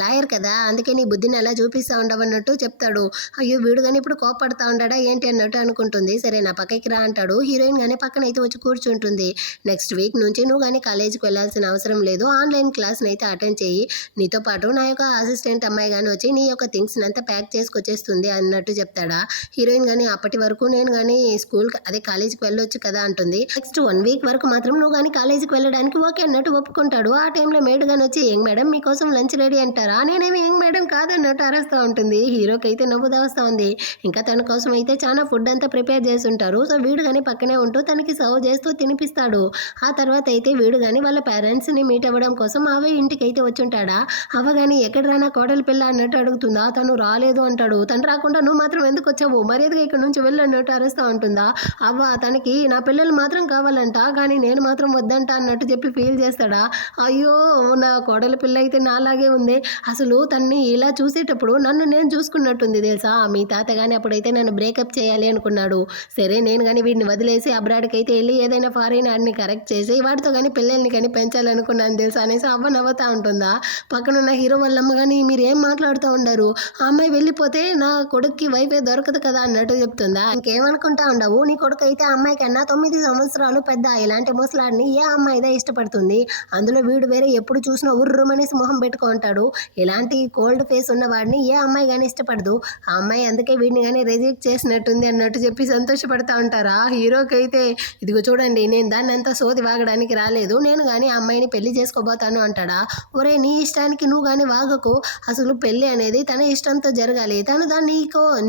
లాయర్ కదా, అందుకే నీ బుద్ధిని ఎలా చూపిస్తా ఉండవు అన్నట్టు చెప్తాడు. అయ్యో వీడు కానీ ఇప్పుడు కోపడతా ఉండడా ఏంటి అన్నట్టు అనుకుంటుంది. సరే నా పక్కకి రా అంటాడు. హీరోయిన్ కానీ పక్కన అయితే వచ్చి కూర్చుంటుంది. నెక్స్ట్ వీక్ నుంచి నువ్వు కానీ కాలేజీకి వెళ్ళాల్సిన అవసరం లేదు, ఆన్లైన్ క్లాస్ని అయితే అటెండ్ చేయి, నీతో పాటు నా యొక్క అసిస్టెంట్ అమ్మాయి కానీ వచ్చి నీ యొక్క థింగ్స్ని అంతా ప్యాక్ చేసుకొచ్చేస్తుంది అన్నట్టు చెప్తాడా. హీరోయిన్ కానీ అప్పటి వరకు నేను కానీ స్కూల్కి అదే కాలేజీకి వెళ్ళొచ్చు కదా అంటుంది. నెక్స్ట్ 1 వీక్ వరకు మాత్రం నువ్వు కానీ కాలేజీకి వెళ్ళడానికి ఓకే అన్నట్టు ఒప్పుకుంటాడు. ఆ టైంలో మేడ్ గాని వచ్చి, యంగ్ మేడం మీకోసం లంచ్ రెడీ అంటారా, నేనేమి యంగ్ మేడం కాదన్నట్టు అరుస్తూ ఉంటుంది. హీరోకి అయితే నవ్వుదా వస్తూ ఉంది. ఇంకా తన కోసం అయితే చాలా ఫుడ్ అంతా ప్రిపేర్ చేసి ఉంటారు. సో వీడు కానీ పక్కనే ఉంటూ తనకి సర్వ్ చేస్తూ తినిపిస్తాడు. ఆ తర్వాత అయితే వీడు కానీ వాళ్ళ పేరెంట్స్ని మీట్ అవ్వడం కోసం అవే ఇంటికి అయితే వచ్చి ఉంటాడా. అవ కానీ ఎక్కడ రానా కోడలి పిల్ల అన్నట్టు అడుగుతుందా. తను రాలేదు అంటాడు. తను రాకుండా నువ్వు మాత్రం ఎందుకు వచ్చావు, మర్యాదగా ఇక్కడ నుంచి వెళ్ళు అన్నట్టు అరుస్తూ ఉంటుందా. అవ్వ తనకి నా పిల్లలు మాత్రం కావాలంట, కానీ నేను మాత్రం వద్దంట అన్నట్టు చెప్పి ఫీల్ చేస్తాడా. అయ్యో నా కోడలి పిల్ల అయితే నాలాగే ఉంది, అసలు తన్ని ఇలా చూసేటప్పుడు నన్ను నేను చూసుకున్నట్టుంది తెలుసా. మీ తాత కానీ అప్పుడైతే నన్ను బ్రేకప్ చేయాలి అనుకున్నాడు. సరే నేను కానీ వీడిని వదిలేసి అబ్రాడ్కి అయితే వెళ్ళి ఏదైనా ఫారిన్ ఆడిని కరెక్ట్ చేసి వాటితో కానీ పిల్లల్ని కానీ పెంచాలనుకున్నాను తెలుసా అనేసి అవ్వ నవ్వుతా ఉంటుందా. పక్కనున్న హీరో వాళ్ళమ్మ కానీ మీరు ఏం మాట్లాడుతూ ఉండరు, ఆ అమ్మాయి వెళ్ళిపోతే నా కొడుక్కి వైఫే దొరకదు కదా అన్నట్టు చెప్తుందా. ఇంకేమనుకుంటా ఉండవు, నీ కొడుకు అయితే అమ్మాయి కన్నా 9 సంవత్సరాలు పెద్ద, ఇలాంటి ముసలాడిని ఏ అమ్మాయిదా ఇష్టపడుతుంది, అందులో వీడు వేరే ఎప్పుడు చూసినా ఉర్రుమనేసి మొహం పెట్టుకుంటాడు, ఇలాంటి కోల్డ్ ఫేస్ ఉన్న వాడిని ఏ అమ్మాయి కానీ ఇష్టపడదు, ఆ అమ్మాయి అందుకే వీడిని కానీ రిజెక్ట్ చేసినట్టుంది అన్నట్టు చెప్పి సంతోషపడతా ఉంటారా. హీరోకి అయితే ఇదిగో చూడండి నేను దాన్ని అంతా సోది వాగడానికి రాలేదు, నేను కానీ ఆ అమ్మాయిని పెళ్లి చేసుకోబోతాను అంటాడా. ఒరే నీ ఇష్టానికి నువ్వు కానీ వాగకు, అసలు పెళ్ళి అనేది తన ఇష్టంతో జరగాలి, తను దాన్ని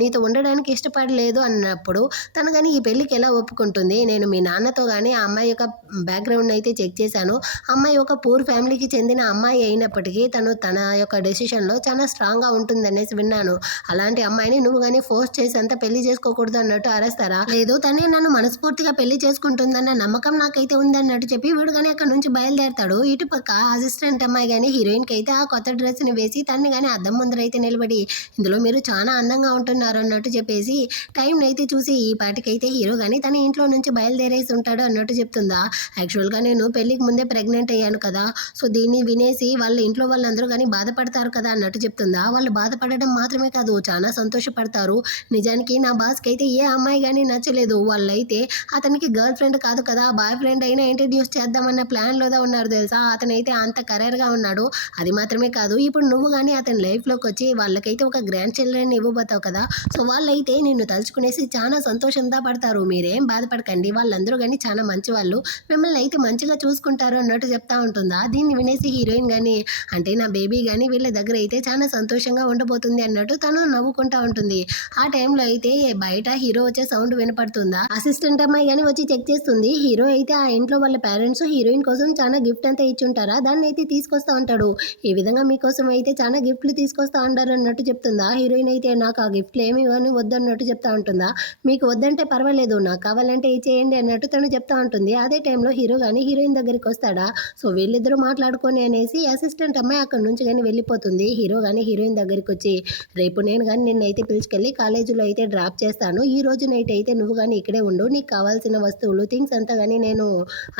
నీతో ఉండడానికి ఇష్టపడలేదు అన్నప్పుడు తను కానీ ఈ పెళ్ళికి ఎలా ఒప్పుకుంటుంది. నేను మీ నాన్నతో కానీ ఆ అమ్మాయి యొక్క బ్యాక్గ్రౌండ్ అయితే చెక్ చేశాను, అమ్మాయి ఒక పూర్ ఫ్యామిలీకి చెందిన అమ్మాయి అయినప్పటికీ తను తన యొక్క డెసిషన్లో చాలా స్ట్రాంగ్గా ఉంటుందనేసి విన్నాను. అలాంటి అమ్మాయిని నువ్వు కానీ ఫోర్స్ చేసి అంత పెళ్లి చేసుకోకూడదు అన్నట్టు అరేస్తారా? లేదు తనే నన్ను మనస్ఫూర్తిగా పెళ్లి చేసుకుంటుందన్న నమ్మకం నాకైతే ఉందన్నట్టు చెప్పి వీడు కానీ అక్కడ నుంచి బయలుదేరతాడు. ఇటు పక్క అసిస్టెంట్ అమ్మాయి కానీ హీరోయిన్కి అయితే ఆ కొత్త డ్రెస్ని వేసి తన్ని కానీ అద్దం ముందర అయితే నిలబడి ఇందులో మీరు చాలా అందంగా ఉంటున్నారు అన్నట్టు చెప్పేసి టైం అయితే చూసి ఈ పాటికైతే హీరో కానీ తన ఇంట్లో నుంచి బయలుదేరేసి ఉంటాడు అన్నట్టు చెప్తుందా. యాక్చువల్గా నేను పెళ్లికి ముందే ప్రెగ్నెంట్ అయ్యాను కదా, సో దీన్ని వినేసి వాళ్ళ ఇంట్లో వాళ్ళందరూ కానీ బాధపడతారు కదా అన్నట్టు చెప్తుందా. వాళ్ళు బాధపడడం మాత్రమే కాదు చాలా సంతోషపడతారు. నిజానికి నా బాస్కి అయితే ఏ అమ్మాయి కానీ నచ్చలేదు. వాళ్ళైతే అతనికి గర్ల్ ఫ్రెండ్ కాదు కదా బాయ్ ఫ్రెండ్ అయినా ఇంట్రడ్యూస్ చేద్దామన్న ప్లాన్లోదా ఉన్నారు తెలుసా. అతనైతే అంత కరేర్గా ఉన్నాడు. అది మాత్రమే కాదు ఇప్పుడు నువ్వు కానీ అతని లైఫ్లోకి వచ్చి వాళ్ళకైతే ఒక గ్రాండ్ చిల్డ్రన్ ఇవ్వబోతావు కదా, సో వాళ్ళైతే నిన్ను తలుచుకునేసి చాలా సంతోషంగా పడతారు. మీరేం బాధపడకండి, వాళ్ళందరూ కానీ చాలా మంచి వాళ్ళు, మిమ్మల్ని అయితే మంచిగా చూసుకుంటారు అన్నట్టు చెప్తా ఉంటుందా. దీన్ని వినేసి హీరోయిన్ కానీ అంటే నా బేబీ కానీ వీళ్ళ దగ్గర అయితే చాలా సంతోషంగా ఉండబోతుంది అన్నట్టు తను నవ్వుకుంటా ఉంటుంది. ఆ టైంలో అయితే బయట హీరో వచ్చే సౌండ్ వినపడుతుందా. అసిస్టెంట్ అమ్మాయి కానీ వచ్చి చెక్ చేస్తుంది. హీరో అయితే ఆ ఇంట్లో వాళ్ళ పేరెంట్స్ హీరోయిన్ కోసం చాలా గిఫ్ట్ అంతా ఇచ్చుంటారా, దాన్ని అయితే తీసుకొస్తా ఉంటాడు. ఈ విధంగా మీకోసం అయితే చాలా గిఫ్ట్లు తీసుకొస్తా ఉంటారు అన్నట్టు చెప్తుందా. హీరోయిన్ అయితే నాకు ఆ గిఫ్ట్లు ఏమి కానీ వద్దన్నట్టు చెప్తా ఉంటుందా. మీకు వద్దంటే పర్వాలేదు, నాకు కావాలంటే ఇచ్చేయండి అన్నట్టు తను చెప్తా ఉంటుంది. అదే టైంలో హీరో కానీ హీరోయిన్ దగ్గరికి వస్తాడా. సో వీళ్ళిద్దరూ మాట్లాడుకొని అనేసి అసిస్టెంట్ అమ్మాయి అక్కడి నుంచి కానీ వెళ్ళిపోతుంది. హీరో కానీ హీరోయిన్ దగ్గరికి వచ్చి రేపు నేను కానీ నిన్నైతే పిలుచుకెళ్ళి కాలేజీలో అయితే డ్రాప్ చేస్తాను, ఈ రోజు నైట్ అయితే నువ్వు కానీ ఇక్కడే ఉండు, నీకు కావాల్సిన వస్తువులు థింగ్స్ అంతా కానీ నేను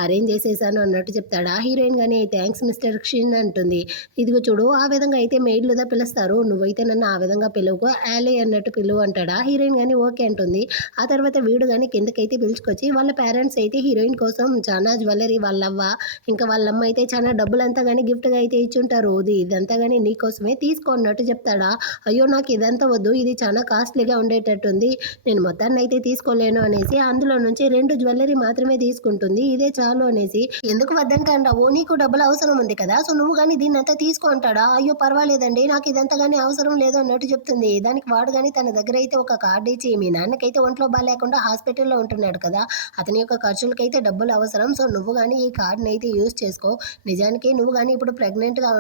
అరేంజ్ చేసేసాను అన్నట్టు చెప్తాడా. హీరోయిన్ కానీ థ్యాంక్స్ మిస్టర్ క్షిన్ అంటుంది. ఇదిగో చూడు ఆ విధంగా అయితే మెయిడ్లుగా పిలుస్తారు, నువ్వైతే నన్ను ఆ విధంగా పిలువుకో యాలీ అన్నట్టు పిలువు అంటాడా. హీరోయిన్ కానీ ఓకే అంటుంది. ఆ తర్వాత వీడు కానీ కిందకైతే పిలుచుకొచ్చి వాళ్ళ పేరెంట్స్ అయితే హీరోయిన్ కోసం చాలా జ్యువెలరీ వాళ్ళవ్వ ఇంకా వాళ్ళమ్మ అయితే చాలా డబ్బులంతా కానీ గిఫ్ట్గా అయితే ఇచ్చుంటారు, ఇదంతా కానీ నీకోసమే తీసుకో అన్నట్టు చెప్తాడా. అయ్యో నాకు ఇదంతా వద్దు, ఇది చాలా కాస్ట్లీగా ఉండేటట్టుంది, నేను మొత్తాన్ని అయితే తీసుకోలేను అనేసి అందులో నుంచి 2 జ్యువెలరీ మాత్రమే తీసుకుంటుంది. ఇదే చాలు అనేసి ఎందుకు వద్దంటావు, నీకు డబ్బులు అవసరం ఉంది కదా, సో నువ్వు కానీ దీన్ని అంతా తీసుకో అంటాడా. అయ్యో పర్వాలేదండి నాకు ఇదంతా కానీ అవసరం లేదు అన్నట్టు చెప్తుంది. దానికి వాడు కానీ తన దగ్గర అయితే ఒక కార్డు ఇచ్చి మీ నాన్నకైతే ఒంట్లో బాగాలేకుండా హాస్పిటల్లో ఉంటున్నాడు కదా, అతని యొక్క ఖర్చులకైతే డబ్బులు అవసరం, సో నువ్వు కానీ ఈ కార్డుని అయితే యూజ్ చేసుకో, నిజానికి నువ్వు కానీ ఇప్పుడు ప్రెగ్నెంట్గా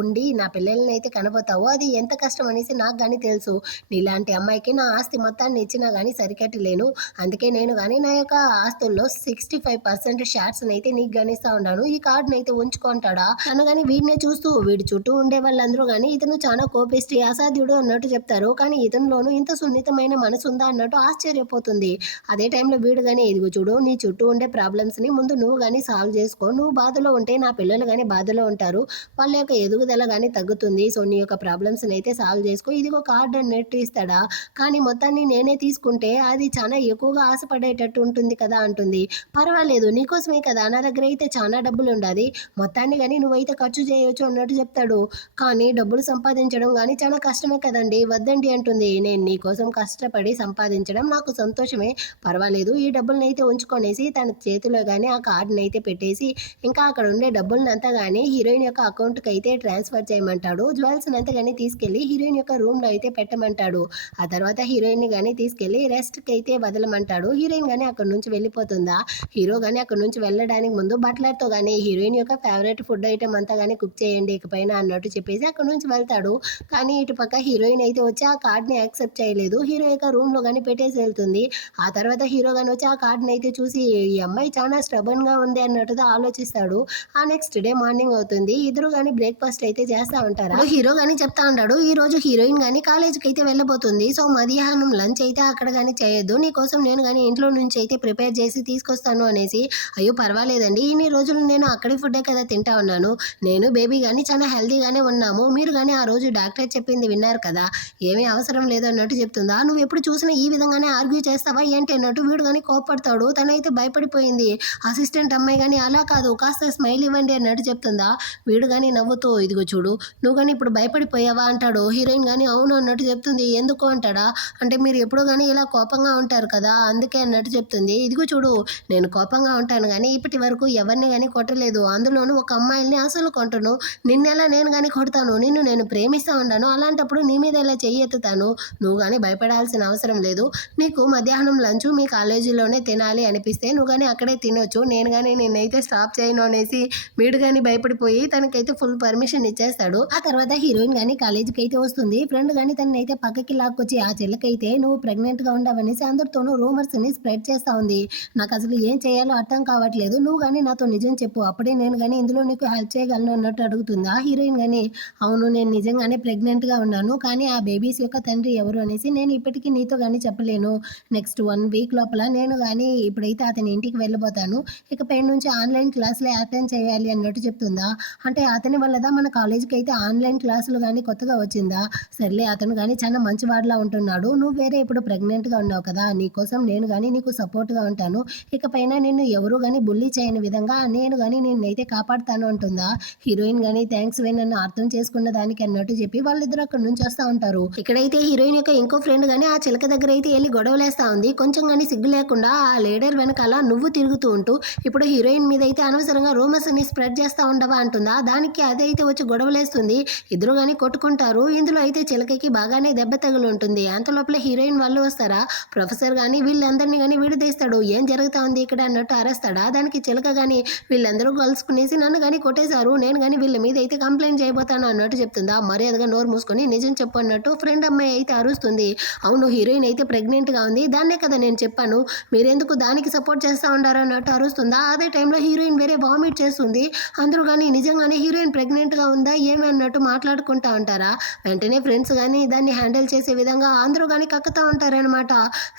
ఉండి నా పిల్లల్ని అయితే కనబోతావు, అది ఎంత కష్టం అనేసి నాకు కానీ తెలుసు, నీలాంటి అమ్మాయికి నా ఆస్తి మొత్తాన్ని ఇచ్చినా కానీ సరికట్టలేను, అందుకే నేను కానీ నా యొక్క ఆస్తుల్లో 65% షార్ట్స్ని అయితే నీకు గణిస్తా ఉన్నాను, ఈ కార్డుని అయితే ఉంచుకుంటాడా. తను కానీ వీడినే చూస్తూ వీడి చుట్టూ ఉండే వాళ్ళందరూ కానీ ఇతను చాలా కోపిష్టి అసాధ్యుడు అన్నట్టు చెప్తారు, కానీ ఇతనిలోనూ ఇంత సున్నితమైన మనసు ఉందా అన్నట్టు ఆశ్చర్యపోతుంది. అదే టైంలో వీడు కానీ ఇదిగో చూడు నీ చుట్టూ ఉండే ప్రాబ్లమ్స్ని ముందు నువ్వు కానీ సాల్వ్ చేసుకో, నువ్వు బాధలో ఉంటే నా పిల్లలు కానీ బాధలో ఉంటారు, వాళ్ళ యొక్క ఎదుగుదల కానీ తగ్గుతుంది, సో నీ యొక్క ప్రాబ్లమ్స్ని అయితే సాల్వ్ చేసుకో, ఇదిగో కార్డు అన్నట్టు ఇస్తాడా. కానీ మొత్తాన్ని నేనే తీసుకుంటే అది చాలా ఎక్కువగా ఆశపడేటట్టు ఉంటుంది కదా అంటుంది. పర్వాలేదు నీకోసమే కదా, నా దగ్గర అయితే చాలా డబ్బులు ఉండాలి, మొత్తాన్ని కానీ నువ్వైతే ఖర్చు చేయొచ్చు అన్నట్టు చెప్తాడు. కానీ డబ్బులు సంపాదించడం కానీ చాలా కష్టమే కదండి, వద్దండి అంటుంది. నేను నీకోసం కష్టపడి సంపాదించడం నాకు సంతోషమే, పర్వాలేదు ఈ డబ్బులను అయితే ఉంచుకొనేసి తన చేతిలో కానీ ఆ కార్డుని అయితే పెట్టేసి ఇంకా అక్కడ ఉండే డబ్బులనంతా కానీ హీరోయిన్ యొక్క అకౌంట్కి అయితే ట్రాన్స్ఫర్ చేయమంటాడు. జ్యువెల్స్ని అంతా కానీ తీసుకెళ్ళి హీరోయిన్ యొక్క రూమ్లో అయితే పెట్టమంటాడు. ఆ తర్వాత హీరోయిన్ని కానీ తీసుకెళ్ళి రెస్ట్కి అయితే వదలమంటాడు. హీరోయిన్ కానీ అక్కడ నుంచి వెళ్ళిపోతుందా. హీరో కానీ అక్కడ నుంచి వెళ్ళడానికి ముందు బట్లర్తో కానీ హీరోయిన్ యొక్క ఫేవరెట్ ఫుడ్ ఐటమ్ అంతా కానీ కుక్ చేయండి ఇకపైన అన్నట్టు చెప్పేసి అక్కడ నుంచి వెళ్తాడు. కానీ ఇటు పక్క హీరోయిన్ అయితే వచ్చి ఆ కార్డ్ని యాక్సెప్ట్ చేయలేదు, హీరో యొక్క రూమ్లో కానీ పెట్టేసి వెళ్తుంది. ఆ తర్వాత హీరో కానీ వచ్చి ఆ కార్డ్ని అయితే చూసి ఈ అమ్మాయి చాలా స్టబన్గా ఉంది అన్నట్టుగా ఆలోచిస్తాడు. ఆ నెక్స్ట్ డే మార్నింగ్ అవుతుంది, ఇద్దరు కానీ బ్రేక్ఫాస్ట్ అయితే చేస్తూ ఉంటారు. హీరో కానీ చెప్తా ఉంటాడు ఈ రోజు హీరోయిన్ కానీ కాలేజీకి అయితే వెళ్ళబోతుంది, సో మధ్యాహ్నం లంచ్ అయితే అక్కడ కానీ చేయొద్దు, నీకోసం నేను కానీ ఇంట్లో నుంచి అయితే ప్రిపేర్ చేసి తీసుకొస్తాను అనేసి. అయ్యో పర్వాలేదండి ఇన్ని రోజులు నేను అక్కడి ఫుడ్డే కదా తింటా ఉన్నాను, నేను బేబీ కానీ చాలా హెల్తీగానే ఉన్నాము, మీరు కానీ ఆ రోజు డాక్టర్ చెప్పింది విన్నారు కదా, ఏమీ అవసరం లేదు అన్నట్టు చెప్తుందా. నువ్వు ఎప్పుడు చూసినా ఈ విధంగానే ఆర్గ్యూ చేస్తావా ఏంటి అన్నట్టు వీడు కానీ కోపడతాడు. తనైతే భయపడిపోయింది. అసిస్టెంట్ అమ్మాయి కానీ అలా కాదు కాస్త స్మైల్ ఇవ్వండి అన్నట్టు చెప్తుందా. వీడు కానీ నవ్వుతూ ఇదిగో చూడు నువ్వు కానీ ఇప్పుడు భయపడిపోయావా అంటాడు. హీరోయిన్ కానీ అవును అన్నట్టు చెప్తుంది. ఎందుకు అంటాడా. అంటే మీరు ఎప్పుడు కానీ ఇలా కోపంగా ఉంటారు కదా అందుకే అన్నట్టు చెప్తుంది. ఇదిగో చూడు నేను కోపంగా ఉంటాను కానీ ఇప్పటి వరకు ఎవరిని కానీ కొట్టలేదు, అందులోనూ ఒక అమ్మాయిని అసలు కొట్టను, నిన్నెలా నేను కానీ కొడతాను, నిన్ను నేను ప్రేమిస్తూ ఉన్నాను, అలాంటప్పుడు నీ మీద ఇలా చెయ్యెత్తుతాను, నువ్వు కానీ భయపడాల్సిన అవసరం లేదు, నీకు మధ్యాహ్నం లంచ్ మీ కాలేజీలోనే తినాలి అనిపిస్తే నువ్వు కానీ అక్కడే తినొచ్చు, నేను కానీ నిన్నైతే స్టాప్ చేయను అనేసి వీడు కానీ భయపడిపోయి తనకైతే ఫుల్ పర్మిషన్ ఇచ్చేస్తాడు. చేస్తాడు. ఆ తర్వాత హీరోయిన్ గానీ కాలేజీకి అయితే వస్తుంది. ఫ్రెండ్ గానీ తననైతే పక్కకి లాక్కొచ్చి ఆ చెల్లకైతే నువ్వు ప్రెగ్నెంట్ గా ఉండవనేసి అందరితోనూ రూమర్స్ ని స్ప్రెడ్ చేస్తా ఉంది. నాకు అసలు ఏం చేయాలో అర్థం కావట్లేదు. నువ్వు గానీ నాతో నిజం చెప్పు. అప్పుడే నేను గానీ ఇందులో నీకు హెల్ప్ చేయగలను అన్నట్టు అడుగుతుందా. హీరోయిన్ గానీ అవును నేను నిజంగానే ప్రెగ్నెంట్ గా ఉన్నాను. కానీ ఆ బేబీస్ యొక్క తండ్రి ఎవరు అనేసి నేను ఇప్పటికీ నీతో గానీ చెప్పలేను. నెక్స్ట్ 1 వీక్ లోపల నేను గానీ ఇప్పుడైతే అతని ఇంటికి వెళ్ళబోతాను. ఇకపై నుంచి ఆన్‌లైన్ క్లాసులే అటెండ్ చేయాలి అన్నట్టు చెప్తుందా. అంటే అతని వల్లదా మన కాలేజీకైతే ఆన్‌లైన్ క్లాసులు గానీ కొత్తగా వచ్చిందా? సర్లే అతను గానీ చాలా మంచివాడిలా ఉంటున్నాడు. నువ్వు వేరే ఇప్పుడు ప్రెగ్నెంట్‌గా ఉన్నావు కదా! నీకోసం నేను గానీ నీకు సపోర్ట్‌గా ఉంటాను. ఇకపైన నిన్ను ఎవరు గానీ బుల్లీ చేయని విధంగా నేను గానీ నిన్నైతే కాపాడుతాను అంటుందా. హీరోయిన్ గానీ థాంక్స్ వే నన్ను అర్థం చేసుకున్న దానికి అన్నట్టు చెప్పి వాళ్ళిద్దరూ అక్కడి నుంచి వస్తా ఉంటారు. ఇక్కడైతే హీరోయిన్ యొక్క ఇంకో ఫ్రెండ్ గానీ ఆ చిలక దగ్గర అయితే ఎళ్లి గొడవలేస్తా ఉంది. కొంచెం గానీ సిగ్గు లేకుండా ఆ లీడర్ వెనకాల నువ్వు తిరుగుతూ ఉంటూ ఇప్పుడు హీరోయిన్ మీదైతే అనవసరంగా రూమర్స్‌ని స్ప్రెడ్ చేస్తా ఉండవా అంటుందా. దానికి అదైతే వచ్చి గొడవలేస్తుంది. ఇద్దరు గానీ కొట్టుకుంటారు. ఇందులో అయితే చిలకకి బాగానే దెబ్బ తగులుంటుంది. అంత లోపల హీరోయిన్ వాళ్ళు వస్తారా. ప్రొఫెసర్ గానీ వీళ్ళందరిని గానీ విడదీస్తాడు. ఏం జరుగుతా ఉంది ఇక్కడ అన్నట్టు అరుస్తాడా. దానికి చిలక గానీ వీళ్ళందరూ కలుసుకునేసి నన్ను గానీ కొట్టేశారు. నేను గానీ వీళ్ళ మీద అయితే కంప్లెయింట్ చేయబోతాను అన్నట్టు చెప్తుందా. మర్యాదగా నోరు మూసుకొని నిజం చెప్పు అన్నట్టు ఫ్రెండ్ అమ్మాయి అయితే అరుస్తుంది. అవును హీరోయిన్ అయితే ప్రెగ్నెంట్‌గా ఉంది. దాన్నే కదా నేను చెప్పాను. మీరెందుకు దానికి సపోర్ట్ చేస్తా ఉండారు అన్నట్టు అరుస్తుందా. అదే టైంలో హీరోయిన్ వేరే వామిట్ చేస్తుంది. అందరూ గానీ నిజంగానే హీరోయిన్ ప్రెగ్నెంట్‌గా ఉందా ఏమి అన్నట్టు మాట్లాడుకుంటా ఉంటారా. వెంటనే ఫ్రెండ్స్ గానీ దాన్ని హ్యాండిల్ చేసే విధంగా అందరూ గానీ కక్కుతా ఉంటారనమాట.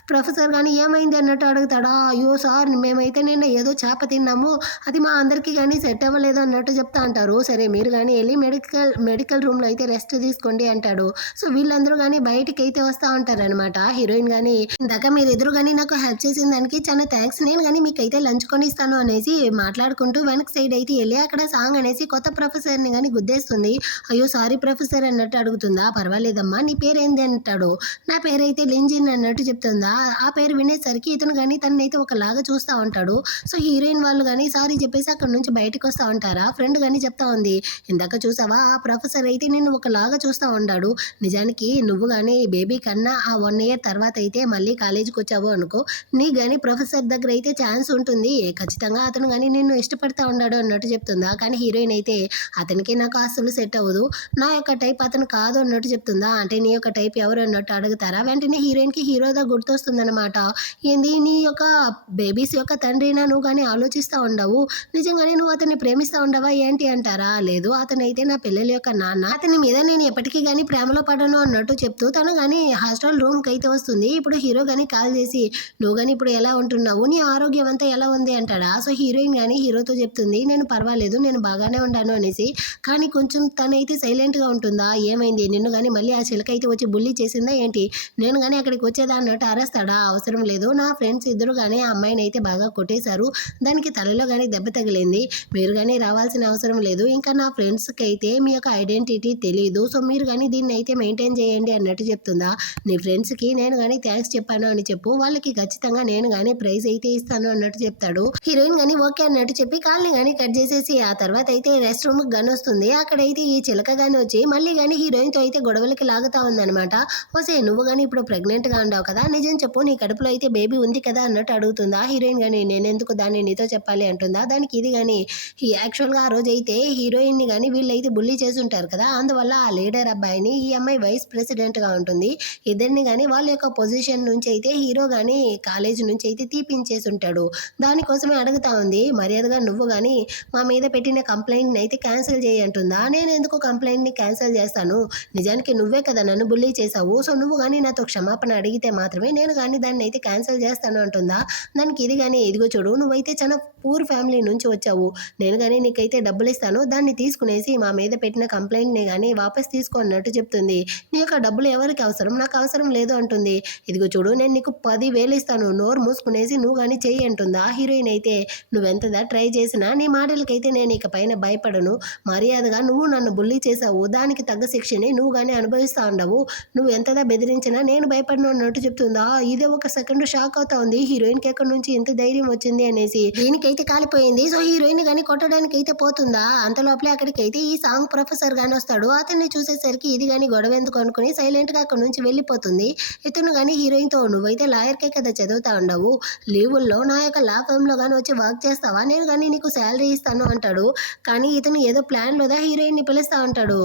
ప్రొఫెసర్ గానీ ఏమైంది అన్నట్టు అడుగుతాడా. అయ్యో సార్ మేమైతే నిన్న ఏదో చేప తిన్నాము. అది మా అందరికీ గానీ సెట్ అవ్వలేదు అన్నట్టు చెప్తా అంటారు. సరే మీరు గానీ ఎళ్లి మెడికల్ రూమ్‌లో అయితే రెస్ట్ తీసుకోండి అంటాడు. సో వీళ్ళందరూ గానీ బయటికైతే వస్తా ఉంటారనమాట. హీరోయిన్ గానీ ఇందాక మీరిద్దరు గానీ నాకు హెల్ప్ చేసిన దానికి చాలా థాంక్స్. నేను గానీ మీకైతే లంచ్ కొనిస్తాను అనేసి మాట్లాడుకుంటూ వెనక సైడ్ అయితే ఎళ్లి అక్కడ సాంగ్ అనేసి కొత్త ప్రొఫెసర్‌ని గానీ గుద్దేస్తుంది. అయ్యో సారీ ప్రొఫెసర్ అన్నట్టు అడుగుతుందా. పర్వాలేదమ్మా నీ పేరేంది అంటాడు. నా పేరైతే లింజిన్ అన్నట్టు చెప్తుందా. ఆ పేరు వినేసరికి ఇతను గానీ తననైతే ఒకలాగా చూస్తా ఉంటాడు. సో హీరోయిన్ వాళ్ళు గానీ సారీ చెప్పేసి అక్కడి నుంచి బయటకొస్తా ఉంటారా. ఫ్రెండ్ గానీ చెప్తా ఉంది. ఇందాక చూసావా ఆ ప్రొఫెసర్ అయితే నిన్ను ఒకలాగా చూస్తా ఉన్నాడు. నిజానికి నువ్వు గానీ బేబీ కన్నా ఆ 1 ఇయర్ తర్వాత అయితే మళ్ళీ కాలేజీకొచ్చావు అనుకో నీకు గానీ ప్రొఫెసర్ దగ్గర అయితే ఛాన్స్ ఉంటుంది. ఖచ్చితంగా అతను గానీ నిన్ను ఇష్టపడతా ఉన్నాడు అన్నట్టు చెప్తుందా. కానీ హీరోయిన్ అయితే అతనికి నాకు అస్సలు సెట్ అవ్వదు. నా యొక్క టైప్ అతను కాదు అన్నట్టు చెప్తుందా. అంటే నీ యొక్క టైప్ ఎవరు అన్నట్టు అడుగుతారా. వెంటనే హీరోయిన్‌కి హీరోగా గుర్తొస్తుందనమాట. ఏంది నీ యొక్క బేబీస్ యొక్క తండ్రినా నువ్వు గానీ ఆలోచిస్తా ఉండవు. నిజంగానే నువ్వు అతన్ని ప్రేమిస్తా ఉండవా ఏంటి అంటారా. లేదు అతనైతే నా పిల్లల యొక్క నాన్న. అతని మీద నేను ఎప్పటికీ గానీ ప్రేమలో పడను అన్నట్టు చెప్తూ తను గానీ హాస్టల్ రూమ్‌కైతే వస్తుంది. ఇప్పుడు హీరో గానీ కాల్ చేసి నువ్వు గానీ ఇప్పుడు ఎలా ఉంటున్నావు. నీ ఆరోగ్యం అంతా ఎలా ఉంది అంటాడా. సో హీరోయిన్ గానీ హీరోతో చెప్తుంది నేను పర్వాలేదు నేను బాగానే ఉన్నాను అనేసి. కానీ కొంచెం తనైతే సైలెంట్‌గా ఉంటుందా. ఏమైంది నిన్ను గానీ మళ్ళీ ఆ చిలక అయితే వచ్చి బుల్లీ చేసిందా ఏంటి. నేను గానీ అక్కడికి వచ్చేదా అన్నట్టు అరుస్తాడా. అవసరం లేదు నా ఫ్రెండ్స్ ఇద్దరు గానీ ఆ అమ్మాయినైతే బాగా కొట్టేశారు. దానికి తలలో గానీ దెబ్బ తగిలింది. మీరు గానీ రావాల్సిన అవసరం లేదు. ఇంకా నా ఫ్రెండ్స్‌కైతే మీ యొక్క ఐడెంటిటీ తెలీదు. సో మీరు గానీ దీన్నైతే మెయింటైన్ చేయండి అన్నట్టు చెప్తుందా. నీ ఫ్రెండ్స్‌కి నేను గానీ థాంక్స్ చెప్పాను అని చెప్పు. వాళ్ళకి ఖచ్చితంగా నేను గానీ ప్రైజ్ అయితే ఇస్తాను అన్నట్టు చెప్తాడు. హీరోయిన్ గానీ ఓకే అన్నట్టు చెప్పి కాల్‌ని గానీ కట్ చేసేసి ఆ తర్వాత అయితే రెస్ట్ రూమ్‌కి గానీ వస్తుంది. అక్కడైతే ఈ చిలక గానీ వచ్చి మళ్ళీ గానీ హీరోయిన్‌తో అయితే గొడవలకి లాగుతా ఉందనమాట. ఒసేయ్ నువ్వు గానీ ఇప్పుడు ప్రెగ్నెంట్‌గా ఉన్నావు కదా. నిజం చెప్పు నీ కడుపులో అయితే బేబీ ఉంది కదా అన్నట్టు అడుగుతుందా. హీరోయిన్ గానీ నేనెందుకు దాన్ని నీతో చెప్పాలి అంటుందా. దానికి ఇది గానీ యాక్చువల్‌గా ఆ రోజైతే హీరోయిన్‌ని గానీ వీళ్ళైతే బుల్లీ చేసుంటారు కదా. అందువల్ల ఆ లీడర్ అబ్బాయిని ఈ అమ్మాయి వైస్ ప్రెసిడెంట్‌గా ఉంటుంది. ఇద్దరిని గానీ వాళ్ళ యొక్క పొజిషన్ నుంచి అయితే హీరో గానీ కాలేజీ నుంచి అయితే తీపించేసుంటాడు. దానికోసమే అడుగుతా ఉంది. మర్యాదగా నువ్వు గానీ మా మీద పెట్టిన కంప్లెయింట్‌ని అయితే క్యాన్సిల్ చేయి అంటుందా. నేనెందుకు కంప్లెయింట్‌ని క్యాన్సిల్ చేస్తాను. నిజానికి నువ్వే కదా నన్ను బుల్లీ చేశావు. సో నువ్వు గానీ నాతో క్షమాపణ అడిగితే మాత్రమే నేను గానీ దాన్నైతే క్యాన్సిల్ చేస్తాను అంటుందా. దానికి ఇది గానీ ఇదిగో చూడు నువ్వైతే చాలా పూర్ ఫ్యామిలీ నుంచి వచ్చావు. నేను గానీ నీకైతే డబ్బులిస్తాను. దాన్ని తీసుకునేసి మా మీద పెట్టిన కంప్లెయింట్‌ని గానీ వాపస్ తీసుకో అన్నట్టు చెప్తుంది. నీ యొక్క డబ్బులు ఎవరికి అవసరం. నాకు అవసరం లేదు అంటుంది. ఇదిగో చూడు నేను నీకు 10,000 ఇస్తాను. నోరు మూసుకునేసి నువ్వు గానీ చెయ్యి అంటుందా. హీరోయిన్ అయితే నువ్వెంతదా ట్రై చేసినా నీ మాటలకైతే నేను ఇక పైన భయపడను. మర్యాదగా నువ్వు నన్ను బుల్లీ చేశావు. దానికి తగ్గ శిక్షని నువ్వు గానీ అనుభవిస్తా ఉండవు. నువ్వు ఎంతగా బెదిరించినా నేను భయపడను అన్నట్టు చెప్తుందా. ఇదే ఒక సెకండ్ షాక్ అవుతా ఉంది. హీరోయిన్‌కి ఎక్కడి నుంచి ఇంత ధైర్యం వచ్చింది అనేసి. దీనికైతే కాలిపోయింది. సో హీరోయిన్ గానీ కొట్టడానికైతే పోతుందా. అంత లోపలే అక్కడికైతే ఈ సాంగ్ ప్రొఫెసర్ గానీ వస్తాడు. అతన్ని చూసేసరికి ఇది గానీ గొడవ ఎందుకు అనుకుని సైలెంట్‌గా అక్కడి నుంచి వెళ్ళిపోతుంది. ఇతను గానీ హీరోయిన్‌తో నువ్వైతే లాయర్‌కే కదా చదువుతా ఉండవు. లీవుల్లో నా యొక్క లా ఫర్మ్‌లో గానీ వచ్చి వర్క్ చేస్తావా. నేను గానీ నీకు శాలరీ ఇస్తాను అంటాడు. కానీ ఇతను ఏదో ప్లాన్‌లోదా హీరోయిన్ హీరోయిన్ని పిలుస్తూ ఉంటాడు.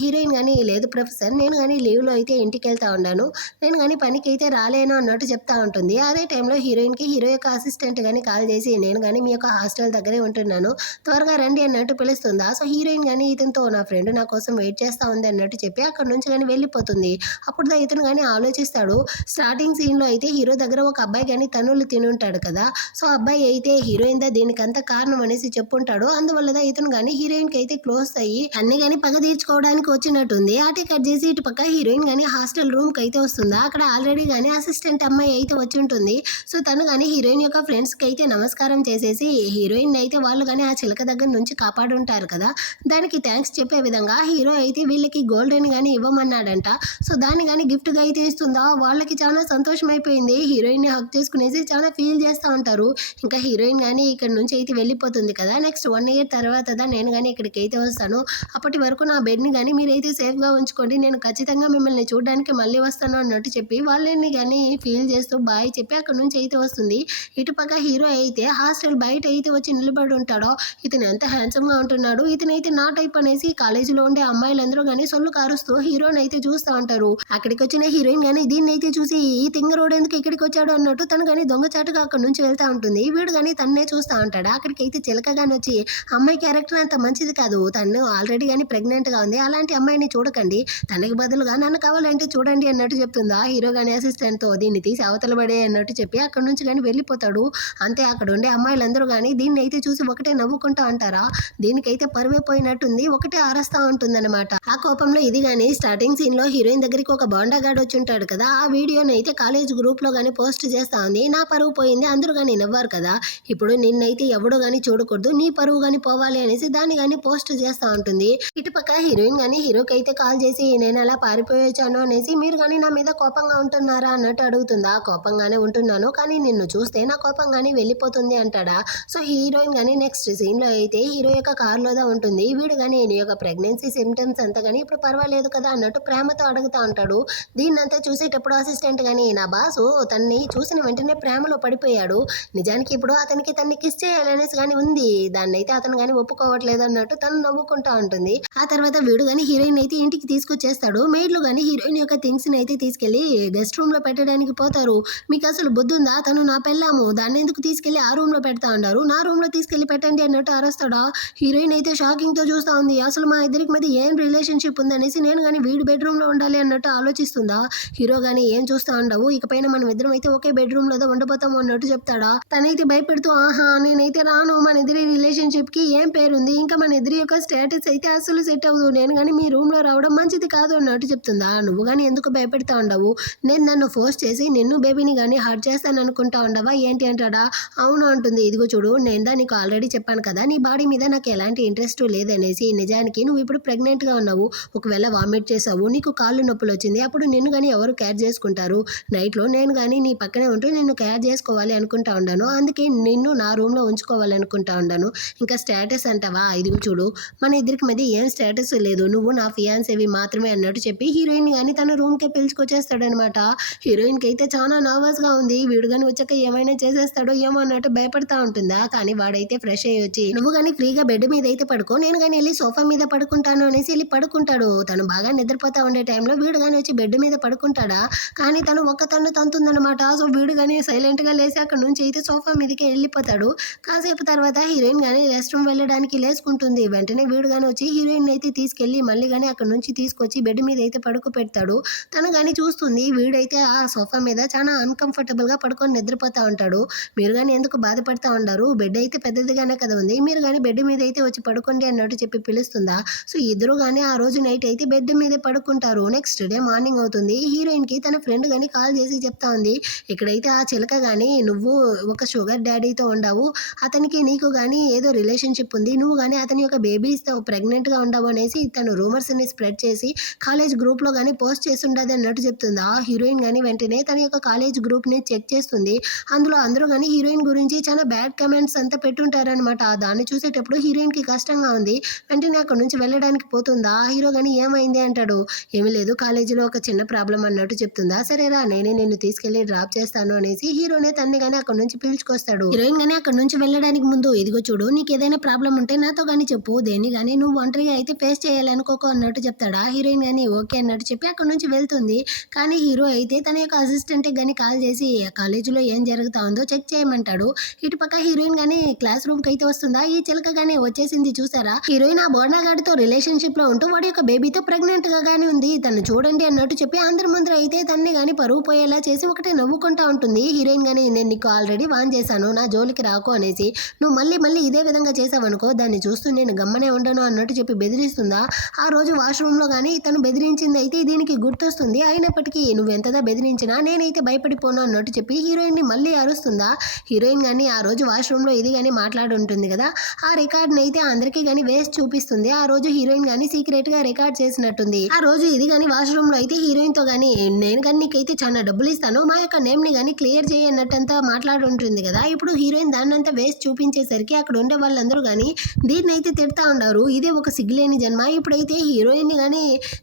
హీరోయిన్ కానీ లేదు ప్రొఫెసర్ నేను కానీ లీవ్లో అయితే ఇంటికి వెళ్తా ఉన్నాను, నేను కానీ పనికి అయితే రాలేను అన్నట్టు చెప్తా ఉంటుంది. అదే టైంలో హీరోయిన్కి హీరో యొక్క అసిస్టెంట్ కానీ కాల్ చేసి నేను కానీ మీ యొక్క హాస్టల్ దగ్గరే ఉంటున్నాను, త్వరగా రండి అన్నట్టు పిలుస్తుందా. సో హీరోయిన్ కానీ ఇతనితో నా ఫ్రెండ్ నా కోసం వెయిట్ చేస్తూ ఉంది అన్నట్టు చెప్పి అక్కడ నుంచి కానీ వెళ్ళిపోతుంది. అప్పుడు ఇతను కానీ ఆలోచిస్తాడు. స్టార్టింగ్ సీన్లో అయితే హీరో దగ్గర ఒక అబ్బాయి కానీ తన్నులు తినుంటాడు కదా. సో అబ్బాయి అయితే హీరోయిన్ దీనికంతా కారణం అనేసి చెప్పుంటాడు. అందువల్ల ఇతను కానీ హీరోయిన్కి అయితే క్లోజ్ అయ్యి అన్ని కానీ పగ తీర్చుకోవడానికి వచ్చినట్టుంది. అటే కట్ చేసి ఇటు పక్క హీరోయిన్ కానీ హాస్టల్ రూమ్కి అయితే వస్తుందా. అక్కడ ఆల్రెడీ కానీ అసిస్టెంట్ అమ్మాయి అయితే వచ్చి ఉంటుంది. సో తను కానీ హీరోయిన్ యొక్క ఫ్రెండ్స్కి అయితే నమస్కారం చేసేసి హీరోయిన్ అయితే వాళ్ళు కానీ ఆ చిలక దగ్గర నుంచి కాపాడుంటారు కదా, దానికి థ్యాంక్స్ చెప్పే విధంగా హీరో అయితే వీళ్ళకి గోల్డెన్ కానీ ఇవ్వమన్నాడంట. సో దాన్ని కానీ గిఫ్ట్గా అయితే ఇస్తుందా. వాళ్ళకి చాలా సంతోషం అయిపోయింది. హీరోయిన్ని హక్ చేసుకునేసి చాలా ఫీల్ చేస్తూ ఉంటారు. ఇంకా హీరోయిన్ కానీ ఇక్కడ నుంచి అయితే వెళ్ళిపోతుంది కదా. నెక్స్ట్ 1 year తర్వాత నేను కానీ ఇక్కడికి అయితే వస్తాను, అప్పటి వరకు నా బెడ్ని కానీ మీరైతే సేఫ్గా ఉంచుకోండి, నేను ఖచ్చితంగా మిమ్మల్ని చూడడానికి మళ్ళీ వస్తాను అన్నట్టు చెప్పి వాళ్ళని కానీ ఫీల్ చేస్తూ బాయ్ చెప్పి అక్కడ నుంచి అయితే వస్తుంది. ఇటుపక్క హీరో అయితే హాస్టల్ బయట అయితే వచ్చి నిలబడి ఉంటాడో. ఇతను ఎంత హ్యాండ్సమ్గా ఉంటున్నాడు, ఇతనైతే నా టైప్ అనేసి కాలేజీలో ఉండే అమ్మాయిలందరూ కానీ సొల్లు కారుస్తూ హీరోని అయితే చూస్తూ ఉంటారు. అక్కడికి వచ్చిన హీరోయిన్ కానీ దీన్ని అయితే చూసి ఈ తింగరోడు ఎందుకు ఇక్కడికి వచ్చాడు అన్నట్టు తను కానీ దొంగచాటుగా అక్కడ నుంచి వెళ్తా ఉంటుంది. వీడు కానీ తన్నే చూస్తూ ఉంటాడు. అక్కడికి అయితే చిలకగానే వచ్చి అమ్మాయి క్యారెక్టర్ అంత మంచిది కాదు, తను ఆల్రెడీ కానీ ప్రెగ్నెంట్గా ఉంది, అలాంటి అమ్మాయిని చూడకండి, తనకి బదులుగా నన్ను కావాలంటే చూడండి అన్నట్టు చెప్తుందా. హీరో కానీ అసిస్టెంట్తో దీన్ని తీసి అవతల పడే అన్నట్టు చెప్పి అక్కడ నుంచి కానీ వెళ్ళిపోతాడు. అంతే అక్కడ ఉండే అమ్మాయిలందరూ కానీ దీన్ని అయితే చూసి ఒకటే నవ్వుకుంటా అంటారా. దీనికైతే పరువైపోయినట్టుంది, ఒకటే అరస్తా ఉంటుందన్నమాట. ఆ కోపంలో ఇది కానీ స్టార్టింగ్ సీన్లో హీరోయిన్ దగ్గరికి ఒక బాండా గార్డ్ వచ్చి ఉంటాడు కదా, ఆ వీడియోని అయితే కాలేజ్ గ్రూప్లో కానీ పోస్ట్ చేస్తా ఉంది. నా పరువు పోయింది, అందరూ కానీ నవ్వారు కదా, ఇప్పుడు నిన్నైతే ఎవడో కానీ చూడకూడదు, నీ పరువు కానీ పోవాలి అనేసి దాన్ని కానీ పోస్ట్ చేస్తూ ఉంటుంది. ఇటుపక్క హీరోయిన్ కానీ హీరోకి అయితే కాల్ చేసి నేను అలా పారిపోయొచ్చాను అనేసి మీరు కానీ నా మీద కోపంగా ఉంటున్నారా అన్నట్టు అడుగుతుందా. కోపంగానే ఉంటున్నాను, కానీ నిన్ను చూస్తే నా కోపంగానే వెళ్ళిపోతుంది అంటాడా. సో హీరోయిన్ కానీ నెక్స్ట్ సీన్లో అయితే హీరో యొక్క కారులోదా ఉంటుంది. వీడు కానీ నీ యొక్క ప్రెగ్నెన్సీ సిమ్టమ్స్ అంతా కానీ ఇప్పుడు పర్వాలేదు కదా అన్నట్టు ప్రేమతో అడుగుతూ ఉంటాడు. దీన్నంతా చూసేటప్పుడు అసిస్టెంట్ కానీ నా బాసు తన్ని చూసిన వెంటనే ప్రేమలో పడిపోయాడు, నిజానికి ఇప్పుడు అతనికి తన్ని కిస్ చేయాలనేసి కానీ ఉంది, దాన్ని అయితే అతను కానీ ఒప్పుకోవట్లేదు అన్నట్టు తను నవ్వుకుంటా ఉంటుంది. ఆ తర్వాత వీడు కానీ హీరోయిన్ అయితే ఇంటికి తీసుకొచ్చేస్తాడు. మెయిడ్లు కానీ హీరోయిన్ యొక్క థింగ్స్ ని అయితే తీసుకెళ్లి గెస్ట్ రూమ్ లో పెట్టడానికి పోతారు. మీకు అసలు బుద్ధి ఉందా, తను నా పెళ్ళాము, దాన్ని ఎందుకు తీసుకెళ్లి ఆ రూమ్ లో పెడతా ఉన్నారు, నా రూమ్ లో తీసుకెళ్లి పెట్టండి అన్నట్టు అరుస్తాడా. హీరోయిన్ అయితే షాకింగ్ తో చూస్తా ఉంది. అసలు మా ఇద్దరికి మధ్య ఏం రిలేషన్షిప్ ఉందనేసి నేను కానీ వీడి బెడ్రూమ్ లో ఉండాలి అన్నట్టు ఆలోచిస్తుందా. హీరో కానీ ఏం చూస్తా ఉండవు, ఇకపైన మనం ఇద్దరం అయితే ఒకే బెడ్రూమ్ లో ఉండబోతాము అన్నట్టు చెప్తాడా. తనైతే భయపెడుతూ ఆహా నేనైతే రాను, మన ఇద్దరి రిలేషన్షిప్ కి ఏం పేరుంది, ఇంకా మన ఇద్దరి యొక్క స్టేటస్ అయితే అసలు సెట్ అవ్వదు, నేను కానీ మీ రూమ్ లో రావడం మంచిది కాదు అన్నట్టు చెప్తుందా. నువ్వు కానీ ఎందుకు భయపెడతా ఉండవు, నేను నన్ను ఫోర్స్ చేసి నిన్ను బేబీని కానీ హర్ట్ చేస్తాను అనుకుంటా ఉండవా ఏంటి అంటాడా. అవును అంటుంది. ఇదిగో చూడు నేను నీకు ఆల్రెడీ చెప్పాను కదా నీ బాడీ మీద నాకు ఎలాంటి ఇంట్రెస్ట్ లేదనేసి, నిజానికి నువ్వు ఇప్పుడు ప్రెగ్నెంట్ గా ఉన్నావు, ఒకవేళ వామిట్ చేసావు, నీకు కాళ్ళు నొప్పులు వచ్చింది, అప్పుడు నిన్ను కానీ ఎవరు కేర్ చేసుకుంటారు, నైట్ లో నేను కానీ నీ పక్కనే ఉంటూ నిన్ను కేర్ చేసుకోవాలి అనుకుంటా ఉన్నాను, అందుకే నిన్ను నా రూమ్ లో ఉంచుకోవాలనుకుంటా ఉన్నాను. ఇంకా స్టేటస్ అంటావా, ఇదిగో చూడు మన ఇద్దరికి మధ్య ఏం స్టేటస్ లేదు, నువ్వు నా ఫియాన్సేవి మాత్రమే అన్నట్టు చెప్పి హీరోయిన్ కానీ తన రూమ్కే పిలుచుకొచ్చేస్తాడనమాట. హీరోయిన్కి అయితే చాలా నర్వస్గా ఉంది, వీడు కానీ వచ్చాక ఏమైనా చేసేస్తాడో ఏమో అన్నట్టు భయపడతా ఉంటుందా. కానీ వాడైతే ఫ్రెష్ అయ్యి వచ్చి నువ్వు కానీ ఫ్రీగా బెడ్ మీద అయితే పడుకో, నేను కానీ వెళ్ళి సోఫా మీద పడుకుంటాను అనేసి వెళ్ళి పడుకుంటాడు. తను బాగా నిద్రపోతా ఉండే టైంలో వీడు కానీ వచ్చి బెడ్ మీద పడుకుంటాడా, కానీ తను ఒక్క తన్ను తంతుందనమాట. సో వీడు కానీ సైలెంట్గా లేచి అక్కడ నుంచి అయితే సోఫా మీదకి వెళ్ళిపోతాడు. కాసేపు తర్వాత హీరోయిన్ కానీ రెస్ట్ రూమ్ వెళ్ళడానికి లేచుకుంటుంది. వెంటనే వీడు కానీ వచ్చి హీరోయిన్ అయితే తీసుకెళ్లి మళ్ళీ కానీ అక్కడ నుంచి తీసుకొచ్చి బెడ్ మీద అయితే పడుకో పెడతాడు. తను కానీ చూస్తుంది, వీడైతే ఆ సోఫా మీద చాలా అన్కంఫర్టబుల్ గా పడుకొని నిద్రపోతా ఉంటాడు. మీరు కానీ ఎందుకు బాధపడతా ఉంటారు, బెడ్ అయితే పెద్దదిగానే కదా ఉంది, మీరు కానీ బెడ్ మీద అయితే వచ్చి పడుకోండి అన్నట్టు చెప్పి పిలుస్తుందా. సో ఇద్దరు కానీ ఆ రోజు నైట్ అయితే బెడ్ మీదే పడుకుంటారు. నెక్స్ట్ డే మార్నింగ్ అవుతుంది. హీరోయిన్ కి తన ఫ్రెండ్ కానీ కాల్ చేసి చెప్తా ఉంది, ఇక్కడైతే ఆ చిలక కానీ నువ్వు ఒక షుగర్ డాడీతో ఉండవు, అతనికి నీకు కానీ ఏదో రిలేషన్షిప్ ఉంది, నువ్వు కానీ అతని యొక్క బేబీస్తో ప్రెగ్నెంట్గా ఉండవు అనేసి తను రూమర్స్ని స్ప్రెడ్ చేసి కాలేజ్ గ్రూప్లో కానీ పోస్ట్ చేసి ఉండదు అన్నట్టు చెప్తుంది. ఆ హీరోయిన్ కానీ వెంటనే తన యొక్క కాలేజ్ గ్రూప్ని చెక్ చేస్తుంది. అందులో అందరూ కానీ హీరోయిన్ గురించి చాలా బ్యాడ్ కమెంట్స్ అంతా పెట్టుంటారనమాట. దాన్ని చూసేటప్పుడు హీరోయిన్కి కష్టంగా ఉంది. వెంటనే అక్కడ నుంచి వెళ్ళడానికి పోతుందా. ఆ హీరో కానీ ఏమైంది అంటాడు. ఏమీ లేదు, కాలేజీలో ఒక చిన్న ప్రాబ్లం అన్నట్టు చెప్తుందా. సరేరా నేనే నిన్ను తీసుకెళ్లి డ్రాప్ చేస్తాను అనేసి హీరోనే తన్ని కానీ అక్కడ నుంచి పిలుచుకొస్తాడు. హీరోయిన్ కానీ అక్కడ నుంచి వెళ్ళడానికి ముందు, ఇదిగో చూడు నీకు ఏదైనా ప్రాబ్లం ఉంటే నాతో కానీ చెప్పు, దేన్ని కానీ నువ్వు నువ్వు ఒంటరిగా అయితే ఫేస్ చేయాలనుకోకు అన్నట్టు చెప్తాడా. హీరోయిన్ గాని ఓకే అన్నట్టు చెప్పి అక్కడి నుంచి వెళ్తుంది. కానీ హీరో అయితే తన యొక్క అసిస్టెంట్‌కి గాని కాల్ చేసి కాలేజీలో ఏం జరుగుతా ఉందో చెక్ చేయమంటాడు. ఇటుపక్క హీరోయిన్ గాని క్లాస్ రూమ్‌కి అయితే వస్తుందా. ఈ చిలక గాని వచ్చేసింది చూసారా. హీరోయిన్ ఆ బోర్నా గాడితో రిలేషన్‌షిప్‌లో ఉంటూ వాడి యొక్క బేబీతో ప్రెగ్నెంట్‌గా గాని ఉంది. తను చూడండి అన్నట్టు చెప్పి అందరి ముందర అయితే తన్ని గాని పరువు పోయేలా చేసి ఒకటే నవ్వుకుంటా ఉంటుంది. హీరోయిన్ గాని నేను నీకు ఆల్రెడీ వార్న్ చేశాను నా జోలికి రాకు అనేసి. నువ్వు మళ్ళీ మళ్ళీ ఇదే విధంగా చేసావనుకో దాన్ని చూస్తూ నేను గమ్మనే ఉండను అన్నట్టు చెప్పి బెదిరిస్తుందా. ఆ రోజు వాష్రూమ్‌లో గాని తను బెదిరించింది అయితే దీనికి గుర్తొస్తుంది. అయినప్పటికీ నువ్వెంతగా బెదిరించినా నేనైతే భయపడిపోను అన్నట్టు చెప్పి హీరోయిన్‌ని మళ్ళీ అరుస్తుందా. హీరోయిన్ గాని ఆ రోజు వాష్రూమ్‌లో ఇది గాని మాట్లాడుంటుంది కదా. ఆ రికార్డ్‌ని అయితే అందరికీ గాని వేసి చూపిస్తుంది. ఆ రోజు హీరోయిన్ గాని సీక్రెట్‌గా రికార్డ్ చేసినట్టుంది. ఆ రోజు ఇది గాని వాష్రూమ్‌లో అయితే హీరోయిన్‌తో గాని నేను గాని నీకైతే చాలా డబ్బులు ఇస్తాను మా యొక్క నేమ్‌ని గాని క్లియర్ చేయి అన్నట్టంతా మాట్లాడుంటుంది కదా. ఇప్పుడు హీరోయిన్ దాన్నంతా వేసి చూపించేసరికి అక్కడ ఉండే వాళ్ళందరూ గాని దీన్నైతే తిడతా ఉన్నారు. ఇదే ఒక సిగ్గులేని జన్మ ఇప్పుడైతే హీరోయిన్‌ని గాని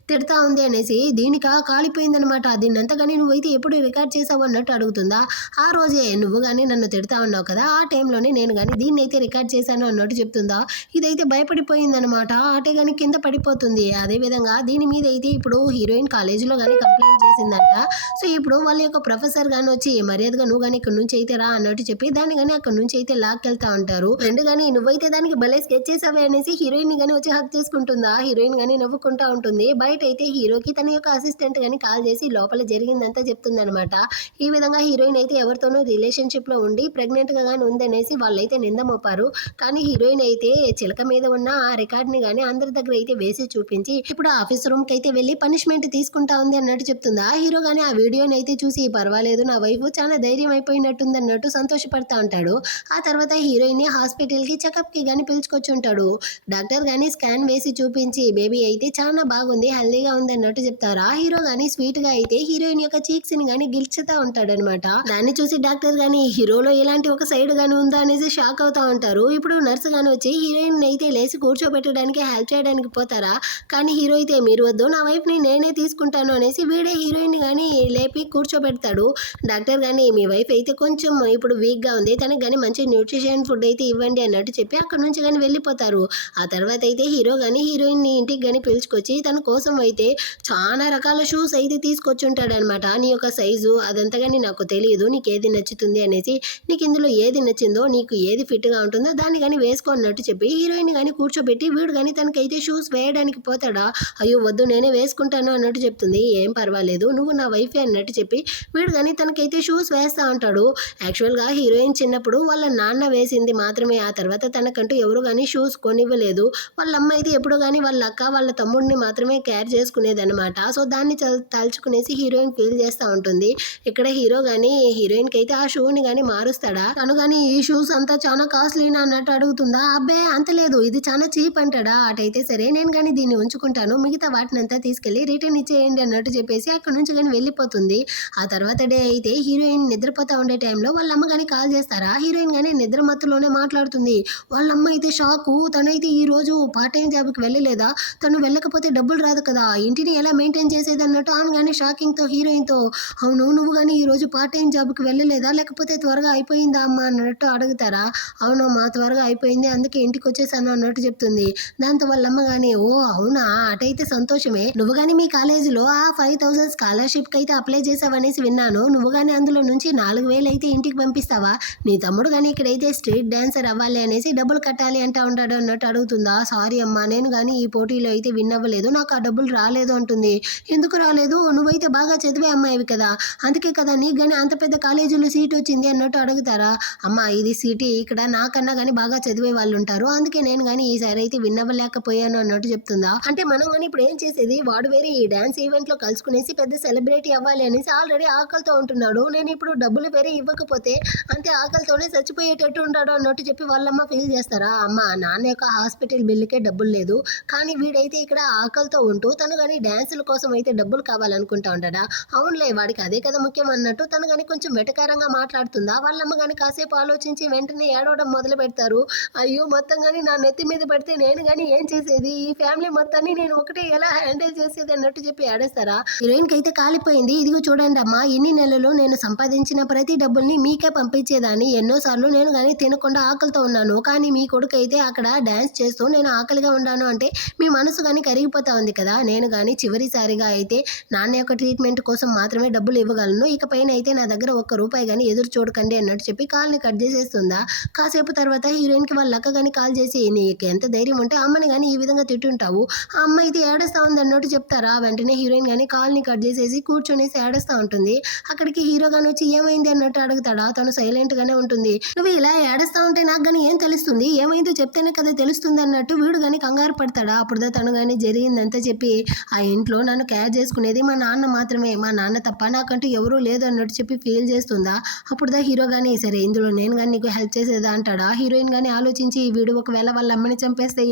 తిడతా ఉంది అనేసి దీనికా కాలిపోయిందనమాట. దీన్నంతా గాని నువ్వైతే ఎప్పుడు రికార్డ్ చేసావు అన్నట్టు అడుగుతుందా. ఆ రోజే నువ్వు గాని నన్ను తిడతా ఉన్నావు కదా ఆ టైంలోనే నేను గాని దీన్నైతే రికార్డ్ చేశాను అన్నట్టు చెప్తుందా. ఇదైతే భయపడిపోయిందనమాట. ఆటే గాని కింద పడిపోతుంది. అదేవిధంగా దీని మీద అయితే ఇప్పుడు హీరోయిన్ కాలేజీలో గాని కంప్లైంట్ చేసిందంట. సో ఇప్పుడు వాళ్ళ యొక్క ప్రొఫెసర్ గాని వచ్చి మర్యాదగా నువ్వు గాని ఇక్కడ నుంచి అయితే రా అన్నట్టు చెప్పి దాన్ని గాని అక్కడ నుంచి అయితే లాక్కెళ్తా ఉంటారు. ఫ్రెండ్ గాని నువ్వైతే దానికి భలే స్కెచ్ చేసావే అనేసి హీరోయిన్ గాని వచ్చి హక్ చేసుకుంటుందా. హీరోయిన్ గాని నవ్వుకుంటా ఉంటుంది. బయట అయితే హీరోకి తన యొక్క అసిస్టెంట్ గాని కాల్ చేసి లోపల జరిగిందంతా చెప్తుందనమాట. ఈ విధంగా హీరోయిన్ అయితే ఎవరితోనూ రిలేషన్షిప్ లో ఉండి ప్రెగ్నెంట్ గా గాని ఉందనేసి వాళ్ళైతే నింద మోపారు. కానీ హీరోయిన్ అయితే చిలక మీద ఉన్న ఆ రికార్డ్ ని గాని అందరి దగ్గర అయితే వేసి చూపించి ఇప్పుడు ఆఫీస్ రూమ్ కి అయితే వెళ్ళి పనిష్మెంట్ తీసుకుంటా ఉంది అన్నట్టు చెప్తుందా. హీరో గాని ఆ వీడియోని అయితే చూసి పర్వాలేదు నా వైఫ్ చాలా ధైర్యం అయిపోయినట్టుంది అన్నట్టు సంతోషపడతా ఉంటాడు. ఆ తర్వాత హీరోయిన్ ని హాస్పిటల్ కి చెకప్ కి గాని పిలుచుకొచ్చి ఉంటాడు. డాక్టర్ గాని స్కాన్ వేసి చూపించి బేబీ అయితే చాలా బాగుంది హెల్దీగా ఉంది అన్నట్టు చెప్తారు. ఆ హీరో గాని స్వీట్ గా అయితే హీరోయిన్ యొక్క చీక్స్ ని గాని గిల్చుతా ఉంటాడనమాట. దాన్ని చూసి డాక్టర్ గాని హీరోలో ఇలాంటి ఒక సైడ్ గాని ఉందా అనేసి షాక్ అవుతా ఉంటారు. ఇప్పుడు నర్సు గాని వచ్చి హీరోయిన్ అయితే లేసి కూర్చోబెట్టడానికి హెల్ప్ చేయడానికి పోతారా. కానీ హీరో అయితే మీరు వద్దు నా వైఫ్ ని నేనే తీసుకుంటాను అనేసి వీడే హీరోయిన్ గాని లేపి కూర్చోబెడతాడు. డాక్టర్ గాని మీ వైఫ్ అయితే కొంచెం ఇప్పుడు వీక్ గా ఉంది తనకి గాని మంచి న్యూట్రిషన్ ఫుడ్ అయితే ఇవ్వండి అన్నట్టు చెప్పి అక్కడ నుంచి గాని వెళ్ళిపోతారు. ఆ తర్వాత అయితే హీరో గాని హీరోయిన్ ని ఇంటికి గాని పిలుచుకొచ్చి తన కోసం అయితే చాలా రకాల షూస్ అయితే తీసుకొచ్చి ఉంటాడనమాట. నీ యొక్క సైజు అదంతా గాని నాకు తెలియదు నీకు ఏది నచ్చుతుంది అనేసి నీకు ఇందులో ఏది నచ్చిందో నీకు ఏది ఫిట్ గా ఉంటుందో దాన్ని గాని వేసుకో అన్నట్టు చెప్పి హీరోయిన్ గాని కూర్చోబెట్టి వీడు గాని తనకైతే షూస్ వేయడానికి పోతాడా. అయ్యో వద్దు నేనే వేసుకుంటాను అన్నట్టు చెప్తుంది. ఏం పర్వాలేదు నువ్వు నా వైఫే అన్నట్టు చెప్పి వీడు గాని తనకైతే షూస్ వేస్తా ఉంటాడు. యాక్చువల్గా హీరోయిన్ చిన్నప్పుడు వాళ్ళ నాన్న వేసింది మాత్రమే. ఆ తర్వాత తనకంటూ ఎవరు గాని షూస్ కొనివ్వలేదు. వాళ్ళ అమ్మ అయితే ఎప్పుడు గాని వాళ్ళ అక్క వాళ్ళ తమ్ముడిని మాత్రమే కేర్ చేసుకునేది అనమాట. సో దాన్ని తలుచుకునేసి హీరోయిన్ ఫీల్ చేస్తూ ఉంటుంది. ఇక్కడ హీరో గాని హీరోయిన్ కి అయితే ఆ షూని గాని మారుస్తాడా. తను గాని ఈ షూస్ అంతా చాలా కాస్ట్లీనా అన్నట్టు అడుగుతుందా. అబ్బే అంత లేదు ఇది చాలా చీప్ అంటాడా. అటైతే సరే నేను గాని దీన్ని ఉంచుకుంటాను మిగతా వాటినంతా తీసుకెళ్లి రిటర్న్ ఇచ్చేయండి అన్నట్టు చెప్పేసి అక్కడ నుంచి గాని వెళ్ళిపోతుంది. ఆ తర్వాత డే అయితే హీరోయిన్ నిద్రపోతా ఉండే టైంలో వాళ్ళ అమ్మ గాని కాల్ చేస్తారా. హీరోయిన్ గాని నిద్ర మత్తులోనే మాట్లాడుతుంది. వాళ్ళ అమ్మ అయితే షాకు. తనైతే ఈ రోజు పార్ట్ టైం జాబ్కి వెళ్ళలేదా తను వెళ్ళకపోతే డబ్బులు రాదు కదా ఇంటిని ఎలా మెయింటైన్ చేసేది అన్నట్టు అనగానే షాకింగ్ తో హీరోయిన్ తో అవును నువ్వు గాని ఈ రోజు పార్ట్ టైం జాబ్కి వెళ్ళలేదా లేకపోతే త్వరగా అయిపోయిందా అమ్మా అన్నట్టు అడుగుతారా. అవునమ్మా త్వరగా అయిపోయింది అందుకే ఇంటికి వచ్చేసాను అన్నట్టు చెప్తుంది. దాంతో వాళ్ళ అమ్మ గాని ఓ అవునా అటైతే సంతోషమే నువ్వు గాని మీ కాలేజీలో ఆ 5,000 స్కాలర్షిప్ కి అయితే అప్లై చేసావనేసి విన్నాను. నువ్వు గాని అందులో నుంచి 4,000 అయితే ఇంటికి పంపిస్తావా. నీ తమ్ముడు గాని ఇక్కడైతే స్ట్రీట్ డాన్సర్ అవ్వాలి అనేసి డబ్బులు కట్టాలి అంటా ఉంటాడు అన్నట్టు అడుగుతుందా. సారీ అమ్మా నేను గాని ఈ పోటీలో అయితే విన్ అవ్వలేదు నాకు ఆ డబ్బులు రాలేదు అంటుంది. ఎందుకు రాలేదు నువ్వైతే బాగా చదివే అమ్మాయివి కదా అందుకే కదా నీకు గాని అంత పెద్ద కాలేజీలో సీట్ వచ్చింది అన్నట్టు అడుగుతారా. అమ్మా ఇది సిటీ ఇక్కడ నాకన్నా గాని బాగా చదివే వాళ్ళు ఉంటారు అందుకే నేను గాని ఈసారి అయితే విన్ అవ్వలేకపోయాను అన్నట్టు చెప్తుందా. అంటే మనం గాని ఇప్పుడు ఏం చేసేది వాడు వేరే ఈ డాన్స్ ఈవెంట్ లో కలుసుకునేసి పెద్ద సెలబ్రిటీ అవ్వాలి అనేసి ఆల్రెడీ ఆకలితో ఉంటున్నాడు. నేను ఇప్పుడు డబ్బులు వేరే ఇవ్వకపోతే అంతే ఆకలితోనే చచ్చిపోయేటట్టు ఉంటాడు అన్నట్టు చెప్పి వాళ్ళమ్మ ఫీల్ చేస్తారా. అమ్మ నాన్న యొక్క హాస్పిటల్ బిల్లుకే డబ్బులు లేదు కానీ వీడైతే ఇక్కడ ఆకలితో ఉంటూ తను కానీ డ్యాన్సుల కోసం అయితే డబ్బులు కావాలనుకుంటా ఉంటాడా. అవునులే వాడికి అదే కదా ముఖ్యం అన్నట్టు తను కానీ కొంచెం వెటకారంగా మాట్లాడుతుందా. వాళ్ళమ్మ కానీ కాసేపు ఆలోచించి వెంటనే ఏడవడం మొదలు పెడతారు. అయ్యో మొత్తం కానీ నా నెత్తి మీద పెడితే నేను కానీ ఏం చేసేది ఈ ఫ్యామిలీ మొత్తాన్ని నేను ఒకటే ఎలా హ్యాండిల్ చేసేది అన్నట్టు చెప్పి ఏడేస్తారా. హీరోయిన్ కి అయితే కాలిపోయింది. ఇదిగో చూడండి అమ్మా ఇన్ని నెలలు నేను సంపాదించిన ప్రతి డబ్బుల్ని మీకే పంపించేదాన్ని ఎన్నోసార్లు నేను కానీ తినకుండా ఆకలితో ఉన్నాను కానీ మీ కొడుకు అయితే అక్కడ డాన్స్ చేస్తూ నేను ఆకలిగా ఉన్నాను అంటే మీ మనసు కానీ కరిగిపోతా ఉంది కదా. నేను కానీ చివరిసారిగా అయితే నాన్న యొక్క ట్రీట్మెంట్ కోసం మాత్రమే డబ్బులు ఇవ్వగలను. ఇకపైన అయితే నా దగ్గర ఒక్క రూపాయి కానీ ఎదురు చూడకండి అన్నట్టు చెప్పి కాల్ని కట్ చేసేస్తుందా. కాసేపు తర్వాత హీరోయిన్కి వాళ్ళ అక్క కానీ కాల్ చేసి నీకు ఎంత ధైర్యం ఉంటే అమ్మని కానీ ఈ విధంగా తిట్టుంటావు, ఆ అమ్మ అయితే ఏడుస్తా ఉంది అన్నట్టు చెప్తారా. వెంటనే హీరోయిన్ కానీ కాల్ని కట్ చేసేసి కూర్చొనేసి ఏడుస్తూ ఉంటుంది. అక్కడికి హీరో కానీ వచ్చి ఏమైంది అన్నట్టు అడుగుతాడా. తను సైలెంట్ గానే ఉంటుంది. నువ్వు ఇలా ఏడుస్తా ఉంటే నాకు కానీ ఏం తెలుస్తుంది, ఏమైందో చెప్తేనే కదా తెలుస్తుంది అన్నట్టు వీడు కానీ కంగారు పడతాడా. అప్పుడుదా తను కానీ జరిగిందంతా చెప్పి ఆ ఇంట్లో నన్ను కేర్ చేసుకునేది మా నాన్న మాత్రమే, మా నాన్న తప్ప నాకంటూ ఎవరూ లేదు అన్నట్టు చెప్పి ఫీల్ చేస్తుందా. అప్పుడుదా హీరో కానీ సరే ఇందులో నేను కానీ నీకు హెల్ప్ చేసేదా అంటాడా. హీరోయిన్ కానీ ఆలోచించి వీడు ఒకవేళ వాళ్ళ అమ్మని చంపేస్తే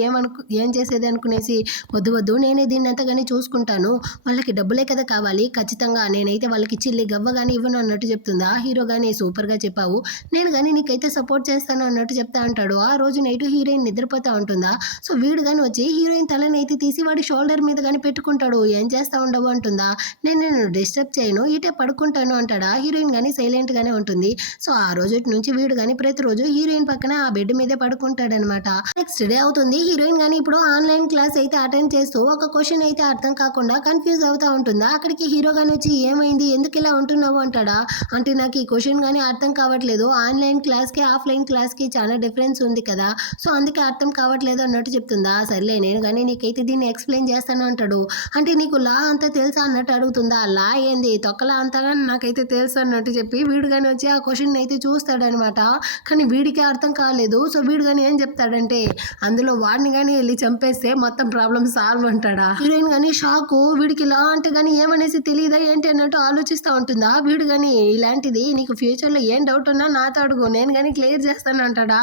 ఏం చేసేది అనుకునేసి వద్దు వద్దు నేనే దీన్ని అంతా కానీ చూసుకుంటాను, వాళ్ళకి డబ్బులే కదా కావాలి, ఖచ్చితంగా నేనైతే వాళ్ళకి చిల్లి గవ్వ కానీ ఇవ్వను అన్నట్టు చెప్తుందా. హీరో కానీ సూపర్గా చెప్పావు, నేను కానీ నీకైతే సపోర్ట్ చేస్తాను అన్నట్టు చెప్తా అంటాడు. ఆ రోజు నైట్ హీరోయిన్ నిద్రపోతా ఉంటుందా. సో వీడు కానీ వచ్చి హీరోయిన్ తలనైతే తీసి వాడి షోల్డర్ మీద కానీ పెట్టుకుంటాడు. ఏం చేస్తా ఉండవు అంటుందా. నేను డిస్టర్బ్ చేయను, ఇటే పడుకుంటాను అంటాడా. హీరోయిన్ కానీ సైలెంట్ గానే ఉంటుంది. సో ఆ రోజు నుంచి వీడు కానీ ప్రతిరోజు హీరోయిన్ పక్కన ఆ బెడ్ మీదే పడుకుంటాడనమాట. నెక్స్ట్ డే అవుతుంది. హీరోయిన్ కానీ ఇప్పుడు ఆన్లైన్ క్లాస్ అయితే అటెండ్ చేస్తూ ఒక క్వశ్చన్ అయితే అర్థం కాకుండా కన్ఫ్యూజ్ అవుతా ఉంటుందా. అక్కడికి హీరో కానీ వచ్చి ఏమైంది, ఎందుకు ఇలా ఉంటున్నావు అంటాడా. అంటే నాకు ఈ క్వశ్చన్ కానీ అర్థం కావట్లేదు, ఆన్లైన్ క్లాస్కి ఆఫ్లైన్ క్లాస్కి చాలా డిఫరెన్స్ ఉంది కదా, సో అందుకే అర్థం కావట్లేదు అన్నట్టు చెప్తుందా. సర్లే నేను కానీ నీకైతే దీన్ని ఎక్స్ప్లెయిన్ చేస్తాను అంటాడు. అంటే నీకు లా అంతా తెలుసా అన్నట్టు అడుగుతుందా. లా ఏంది తొక్కలా అంతా నాకైతే తెలుసు అన్నట్టు చెప్పి వీడు కానీ వచ్చి ఆ క్వశ్చన్ అయితే చూస్తాడనమాట. కానీ వీడికి అర్థం కాలేదు. సో వీడు కానీ ఏం చెప్తాడంటే అందులో వాడిని కానీ వెళ్ళి చంపేస్తే మొత్తం ప్రాబ్లం సాల్వ్ అంటాడా. హీరోయిన్ కానీ షాకు, వీడికి లా అంటే కానీ ఏమనేసి తెలియదా ఏంటి అన్నట్టు ఆలోచిస్తూ ఉంటుందా. వీడు కానీ ఇలాంటిది నీకు ఫ్యూచర్లో ఏం డౌట్ ఉన్నా నాతో అడుగు, నేను కానీ క్లియర్ చేస్తాను అంటాడా.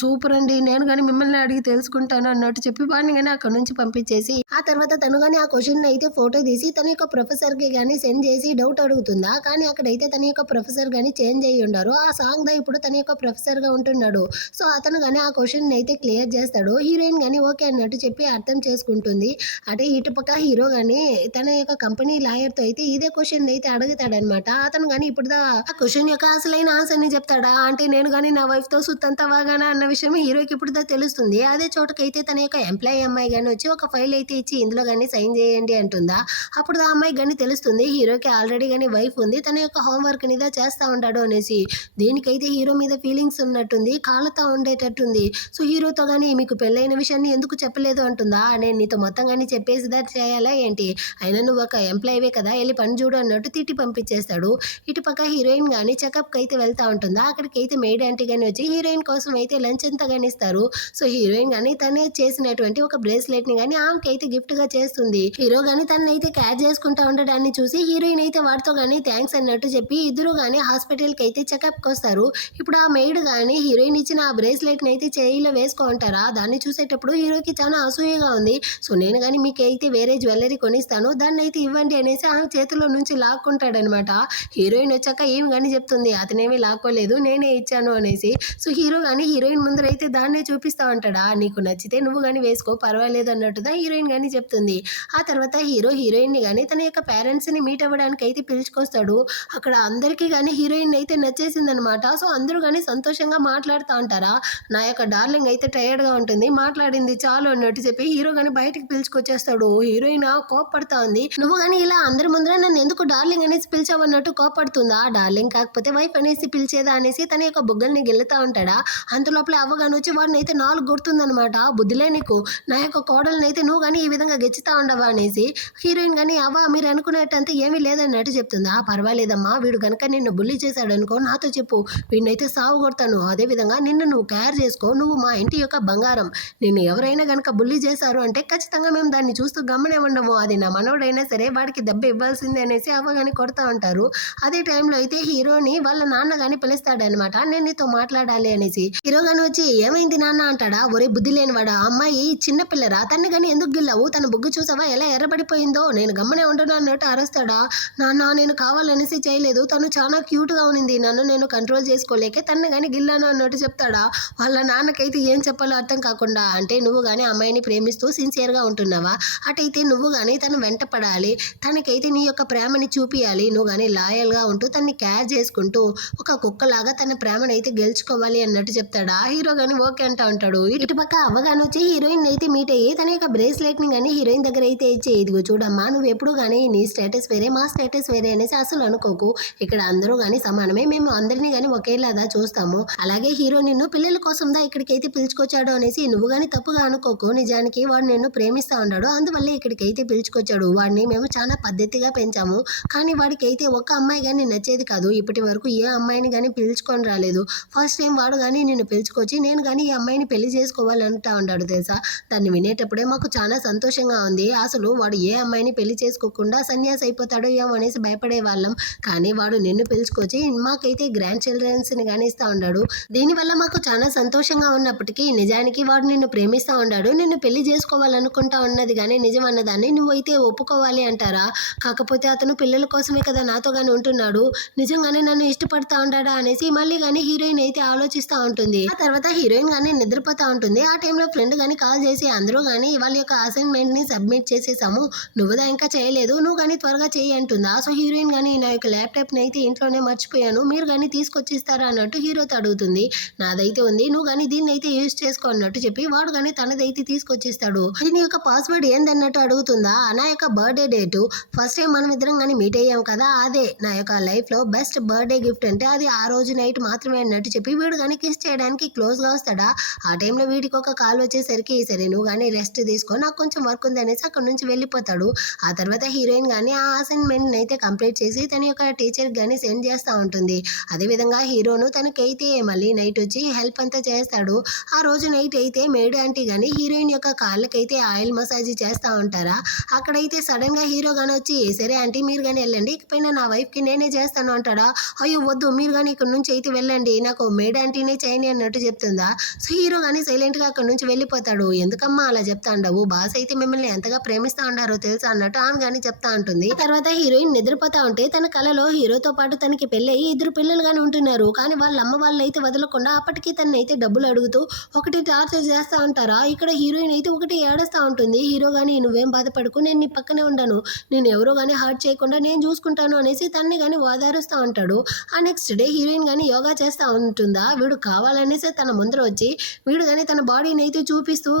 సూపర్ అండి, నేను కానీ మిమ్మల్ని అడిగి తెలుసుకుంటాను అన్నట్టు చెప్పి వాడిని కానీ అక్కడ నుంచి పంపించేసి ఆ తర్వాత తను కానీ ఆ క్వశ్చన్ అయితే ఫోటో తీసి తన యొక్క ప్రొఫెసర్కి కానీ సెండ్ చేసి డౌట్ అడుగుతుందా. కానీ అక్కడైతే తన యొక్క ప్రొఫెసర్ కానీ చేంజ్ అయ్యి ఉండరు. ఆ సాంగ్ దా ఇప్పుడు తన యొక్క ప్రొఫెసర్గా ఉంటున్నాడు. సో అతను కానీ ఆ క్వశ్చన్ అయితే క్లియర్ చేస్తాడు. హీరోయిన్ కానీ ఓకే అన్నట్టు చెప్పి అర్థం చేసుకుంటుంది. అంటే ఇటుపక్క హీరో కానీ తన యొక్క కంపెనీ లాయర్తో అయితే ఇదే క్వశ్చన్ అయితే అడుగుతాడనమాట. అతను కానీ ఇప్పుడు ఆ క్వశ్చన్ యొక్క అసలైన ఆన్సర్ని చెప్తాడా. అంటే నేను కానీ నా వైఫ్తో సుత్తంతా వాగానా అన్న విషయం హీరోకి ఇప్పుడు తెలుస్తుంది. అదే చోటకైతే తన యొక్క ఎంప్లాయీ అమ్మాయి కానీ వచ్చి ఒక ఫైల్ అయితే ఇచ్చి ఇందులో కానీ సైన్ చేయండి అంటుందా. అప్పుడు ఆ అమ్మాయి కానీ తెలుస్తుంది హీరోకి ఆల్రెడీ కానీ వైఫ్ ఉంది, తన యొక్క హోంవర్క్ మీద చేస్తూ ఉంటాడు అనేసి. దీనికైతే హీరో మీద ఫీలింగ్స్ ఉన్నట్టుంది, కాళ్ళతో ఉండేటట్టుంది. సో హీరోతో కానీ మీకు పెళ్ళైన విషయాన్ని ఎందుకు చెప్పలేదు అంటుందా. నేను నీతో మొత్తం కానీ చెప్పేసిదా చేయాలా ఏంటి, అయినా నువ్వు ఒక ఎంప్లాయీవే కదా, వెళ్ళి పని చూడు అన్నట్టు తిట్టి పంపించేస్తాడు. ఇటుపక్క హీరోయిన్ కానీ చెకప్కి అయితే వెళ్తూ ఉంటుందా. అక్కడికైతే మెయిడ్ ఆంటీ కానీ వచ్చి హీరోయిన్ కోసం అయితే లంచ్ అంతా కానీ ఇస్తారు. సో హీరోయిన్ కానీ తనే చేసినటువంటి ఒక బ్రేస్లెట్ని కానీ ఆమెకి అయితే గిఫ్ట్గా చేస్తుంది. హీరో కానీ తనని అయితే క్యాచ్ చేసుకుంటా ఉండడాన్ని చూసి హీరోయిన్ అయితే వాడితో కానీ థ్యాంక్స్ అన్నట్టు చెప్పి ఇద్దరు కానీ హాస్పిటల్కి అయితే చెకప్కి వస్తారు. ఇప్పుడు ఆ మెయిడ్ కానీ హీరోయిన్ ఇచ్చిన ఆ బ్రేస్లెట్ని అయితే చేయిలో వేసుకోంటారా. దాన్ని చూసేటప్పుడు హీరోకి చాలా అసూయగా ఉంది. సో నేను కానీ మీకు అయితే వేరే జ్యువెలరీ కొనిస్తాను, దాన్ని అయితే ఇవ్వండి అనేసి ఆమె చేతిలో నుంచి లాక్కుంటాడనమాట. హీరోయిన్ వచ్చాక ఏమి కానీ చెప్తుంది అతనేమీ లాక్కోలేదు, నేనే ఇచ్చాను అనేసి. సో హీరో కానీ హీరోయిన్ ముందరైతే దాన్నే చూపిస్తా ఉంటాడా. నీకు నచ్చితే నువ్వు కానీ వేసుకో పర్వాలేదు అన్నట్టుగా హీరోయిన్ కానీ చెప్తుంది. ఆ తర్వాత హీరో హీరోయిన్ని కానీ తన యొక్క పేరెంట్స్ని మీట్ అవ్వడానికి అయితే పిలుచుకొస్తాడు. అక్కడ అందరికీ కానీ హీరోయిన్ అయితే నచ్చేసిందనమాట. సో అందరూ కానీ సంతోషంగా మాట్లాడుతూ ఉంటారా. నా యొక్క డార్లింగ్ అయితే టైర్డ్గా ఉంటుంది, మాట్లాడింది చాలు అన్నట్టు చెప్పి హీరో కానీ బయటికి పిలుచుకొచ్చేస్తాడు. హీరోయిన్ కోప్పడుతా ఉంది, నువ్వు కానీ ఇలా అందరి ముందర నన్ను ఎందుకు డార్లింగ్ అనేసి పిలిచావు అన్నట్టు కోప్పడుతుందా. డార్లింగ్ కాకపోతే వైఫ్ అనేసి పిలిచేదా అనేసి తన యొక్క బుగ్గల్ని గెలుతా ఉంటాడా. అంతలోపల అవ్వగాని వచ్చి వాడిని అయితే 4 కొడుతుందనమాట. బుద్ధిలే నీకు, నా యొక్క కోడల్ని అయితే నువ్వు కానీ ఈ విధంగా గెచ్చుతా ఉండవా అనేసి. హీరోయిన్ కానీ అవ్వ మీరు అనుకునేటంతా ఏమీ లేదన్నట్టు చెప్తుందా. పర్వాలేదమ్మా, వీడు కనుక నిన్ను బుల్లి చేశాడు అనుకో నాతో చెప్పు, వీడినైతే సాగు కొడతాను. అదేవిధంగా నిన్ను నువ్వు కేర్ చేసుకో, నువ్వు మా ఇంటి యొక్క బంగారం. నిన్ను ఎవరైనా కనుక బుల్లి చేశారు అంటే ఖచ్చితంగా మేము దాన్ని చూస్తూ గమనే ఉండము, అది నా మనోడైనా సరే వాడికి దెబ్బ ఇవ్వాల్సిందే అనేసి అవ్వ కానీ కొడతా ఉంటారు. అదే టైంలో అయితే హీరోని వాళ్ళ నాన్న కానీ పిలుస్తాడనమాట, నేను నీతో మాట్లాడాలి అనేసి. హీరో కానీ వచ్చి ఏమైంది నాన్న అంటాడా. ఒరే బుద్ధి లేనివాడా, అమ్మాయి చిన్న పిల్లరా, తన్ని కానీ ఎందుకు గిల్లావు, తన బుగ్గు చూసావా ఎలా ఎర్రబడిపోయిందో, నేను గమ్మనే ఉండను అన్నట్టు అరుస్తాడా. నాన్న నేను కావాలనేసి చేయలేదు, తను చాలా క్యూట్గా ఉంది, నన్ను నేను కంట్రోల్ చేసుకోలేకే తన్ని కానీ గిల్లాను అన్నట్టు చెప్తాడా. వాళ్ళ నాన్నకైతే ఏం చెప్పాలో అర్థం కాకుండా, అంటే నువ్వు కానీ అమ్మాయిని ప్రేమిస్తూ సిన్సియర్గా ఉంటున్నావా, అటైతే నువ్వు కానీ తను వెంట పడాలి, తనకైతే నీ యొక్క ప్రేమని చూపియాలి, నువ్వు కానీ లాయల్గా ఉంటూ తన్ని కేర్ చేసుకుంటూ ఒక కుక్కలాగా తన ప్రేమను అయితే గెలుచుకోవాలి అన్నట్టు చెప్తాడా. హీరో కానీ ఓకే అంటా ఉంటాడు. ఇటుపక్క అవ్వ గాని వచ్చి హీరోయిన్ అయితే మీట్ అయ్యి తన యొక్క బ్రేస్లెట్ ని గానీ హీరోయిన్ దగ్గర అయితే ఇచ్చి, ఇదిగో చూడమ్మా, నువ్వు ఎప్పుడు కానీ నీ స్టేటస్ వేరే మా స్టేటస్ వేరే అనేసి అసలు అనుకోకు. ఇక్కడ అందరూ గానీ సమానమే, మేము అందరినీ గానీ ఒకేలాగా చూస్తాము. అలాగే హీరో నిన్ను పిల్లల కోసం దా ఇక్కడికైతే పిలుచుకొచ్చాడు అనేసి నువ్వు గానీ తప్పుగా అనుకోకు. నిజానికి వాడు నిన్ను ప్రేమిస్తా ఉన్నాడు, అందువల్ల ఇక్కడికైతే పిలుచుకొచ్చాడు. వాడిని మేము చాలా పద్ధతిగా పెంచాము, కానీ వాడికి అయితే ఒక్క అమ్మాయి కానీ నచ్చేది కాదు. ఇప్పటి వరకు ఏ అమ్మాయిని కానీ పిలుచుకొని రాలేదు. ఫస్ట్ టైం వాడు కానీ నిన్ను పిలుచుకొచ్చి నేను కానీ ఈ అమ్మాయిని పెళ్లి చేసుకోవాలంటా ఉన్నాడు తెలుసా. దాన్ని వినేటప్పుడే మాకు చాలా సంతోషంగా ఉంది. అసలు వాడు ఏ అమ్మాయిని పెళ్లి చేసుకోకుండా సన్యాసి అయిపోతాడో ఏమో అనేసి భయపడే వాళ్ళం, కానీ వాడు నిన్ను పిలుచుకొచ్చి మాకైతే గ్రాండ్ చిల్డ్రన్స్ని కానీ ఇస్తా ఉన్నాడు. దీనివల్ల మాకు చాలా సంతోషంగా ఉన్నప్పటికీ నిజానికి వాడు నిన్ను ప్రేమిస్తా ఉన్నాడు. నిన్ను పెళ్లి చేసుకోవాలనుకుంటా ఉన్నది కానీ నిజం అన్నదాన్ని నువ్వైతే ఒప్పుకోవాలి అంటారా? కాకపోతే అతను పిల్లల కోసమే కదా నాతో కానీ ఉంటున్నాడు, నిజంగానే నన్ను ఇష్టపడతా ఉంటాడా అనేసి మళ్ళీ కానీ హీరోయిన్ అయితే ఆలోచిస్తూ ఉంటుంది. ఆ తర్వాత హీరోయిన్ కానీ నిద్రపోతా ఉంటుంది. ఆ టైంలో ఫ్రెండ్ కానీ కాల్ చేసి అందరూ కానీ వాళ్ళ యొక్క అసైన్మెంట్ ని సబ్మిట్ చేసేసాము, నువ్వుదా ఇంకా చేయలేదు, నువ్వు కానీ త్వరగా చేయి అంటుందా. సో హీరోయిన్ కానీ నా యొక్క ల్యాప్టాప్ ని అయితే ఇంట్లోనే మర్చిపోయాను, మీరు కానీ తీసుకొచ్చిస్తారా అన్నట్టు హీరోతో అడుగుతుంది. నాదైతే ఉంది, నువ్వు కానీ దీన్ని అయితే యూజ్ చేసుకో అన్నట్టు చెప్పి వాడు కానీ తనదైతే తీసుకొచ్చిస్తాడు. దీని యొక్క పాస్వర్డ్ ఏందన్నట్టు అడుగుతుందా. నా యొక్క బర్త్డే డేటు ఫస్ట్ టైం మనం ఇద్దరం కానీ మీట్ అయ్యాం కదా, అదే నా యొక్క లైఫ్ లో బెస్ట్ బర్త్డే గిఫ్ట్ అంటే అది ఆ రోజు నైట్ మాత్రమే అన్నట్టు చెప్పి వీడు కానీ కిస్ చేయడానికి క్లోజ్ గా వస్తాడా. ఆ టైంలో వీడికి ఒక కాల్ వచ్చేసరికి సరే నువ్వు కానీ రెస్ట్ తీసుకో, నాకు కొంచెం వర్క్ ఉంది అనేసి అక్కడ నుంచి వెళ్ళిపోతాడు. ఆ తర్వాత హీరోయిన్ కానీ ఆ అసైన్మెంట్ అయితే కంప్లీట్ చేసి తన యొక్క టీచర్ కానీ సెండ్ చేస్తూ ఉంటుంది. అదేవిధంగా హీరోను తనకైతే మళ్ళీ నైట్ వచ్చి హెల్ప్ అంతా చేస్తాడు. ఆ రోజు నైట్ అయితే మేడ్ ఆంటీ కానీ హీరోయిన్ యొక్క కాళ్ళకైతే ఆయిల్ మసాజ్ చేస్తూ ఉంటారా. అక్కడైతే సడన్ గా హీరో కానీ వచ్చి సరే ఆంటీ మీరు కానీ వెళ్ళండి, ఇకపైన నా వైఫ్ కి నేనే చేస్తాను అంటాడా. అయ్యో వద్దు, మీరు కానీ ఇక్కడ నుంచి అయితే వెళ్ళండి, నాకు మేడ్ ఆంటీనే చేయని అన్నట్టు చెప్తుందా. సో హీరో కానీ సైలెంట్ గా అక్కడ నుంచి వెళ్ళిపోతాడు. ఎందుకమ్మా అలా చెప్తా ఉండవు, బాస్ అయితే మిమ్మల్ని ఎంతగా ప్రేమిస్తా ఉండారో తెలుసా అన్నట్టు ఆమె కానీ చెప్తా ఉంటుంది. తర్వాత హీరోయిన్ నిద్రపోతా ఉంటే తన కలలో హీరోతో పాటు తనకి పెళ్ళి అయ్యి ఇద్దరు పిల్లలు కానీ ఉంటున్నారు, కానీ వాళ్ళ అమ్మ వాళ్ళు అయితే వదలకుండా అప్పటికి తన అయితే డబ్బులు అడుగుతూ ఒకటి టార్చర్ చేస్తా ఉంటారా. ఇక్కడ హీరోయిన్ అయితే ఒకటి ఏడుస్తూ ఉంటుంది. హీరో కానీ నువ్వేం బాధపడకు, నేను నీ పక్కనే ఉండను, నేను ఎవరో కానీ హార్ట్ చేయకుండా నేను చూసుకుంటాను అనేసి తన్ని కానీ ఓదారుస్తూ ఉంటాడు. ఆ నెక్స్ట్ డే హీరోయిన్ కానీ యోగా చేస్తూ ఉంటుందా. వీడు కావాలనేసి తన ముందర వచ్చి వీడు కానీ తన బాడీని అయితే చూపిస్తూ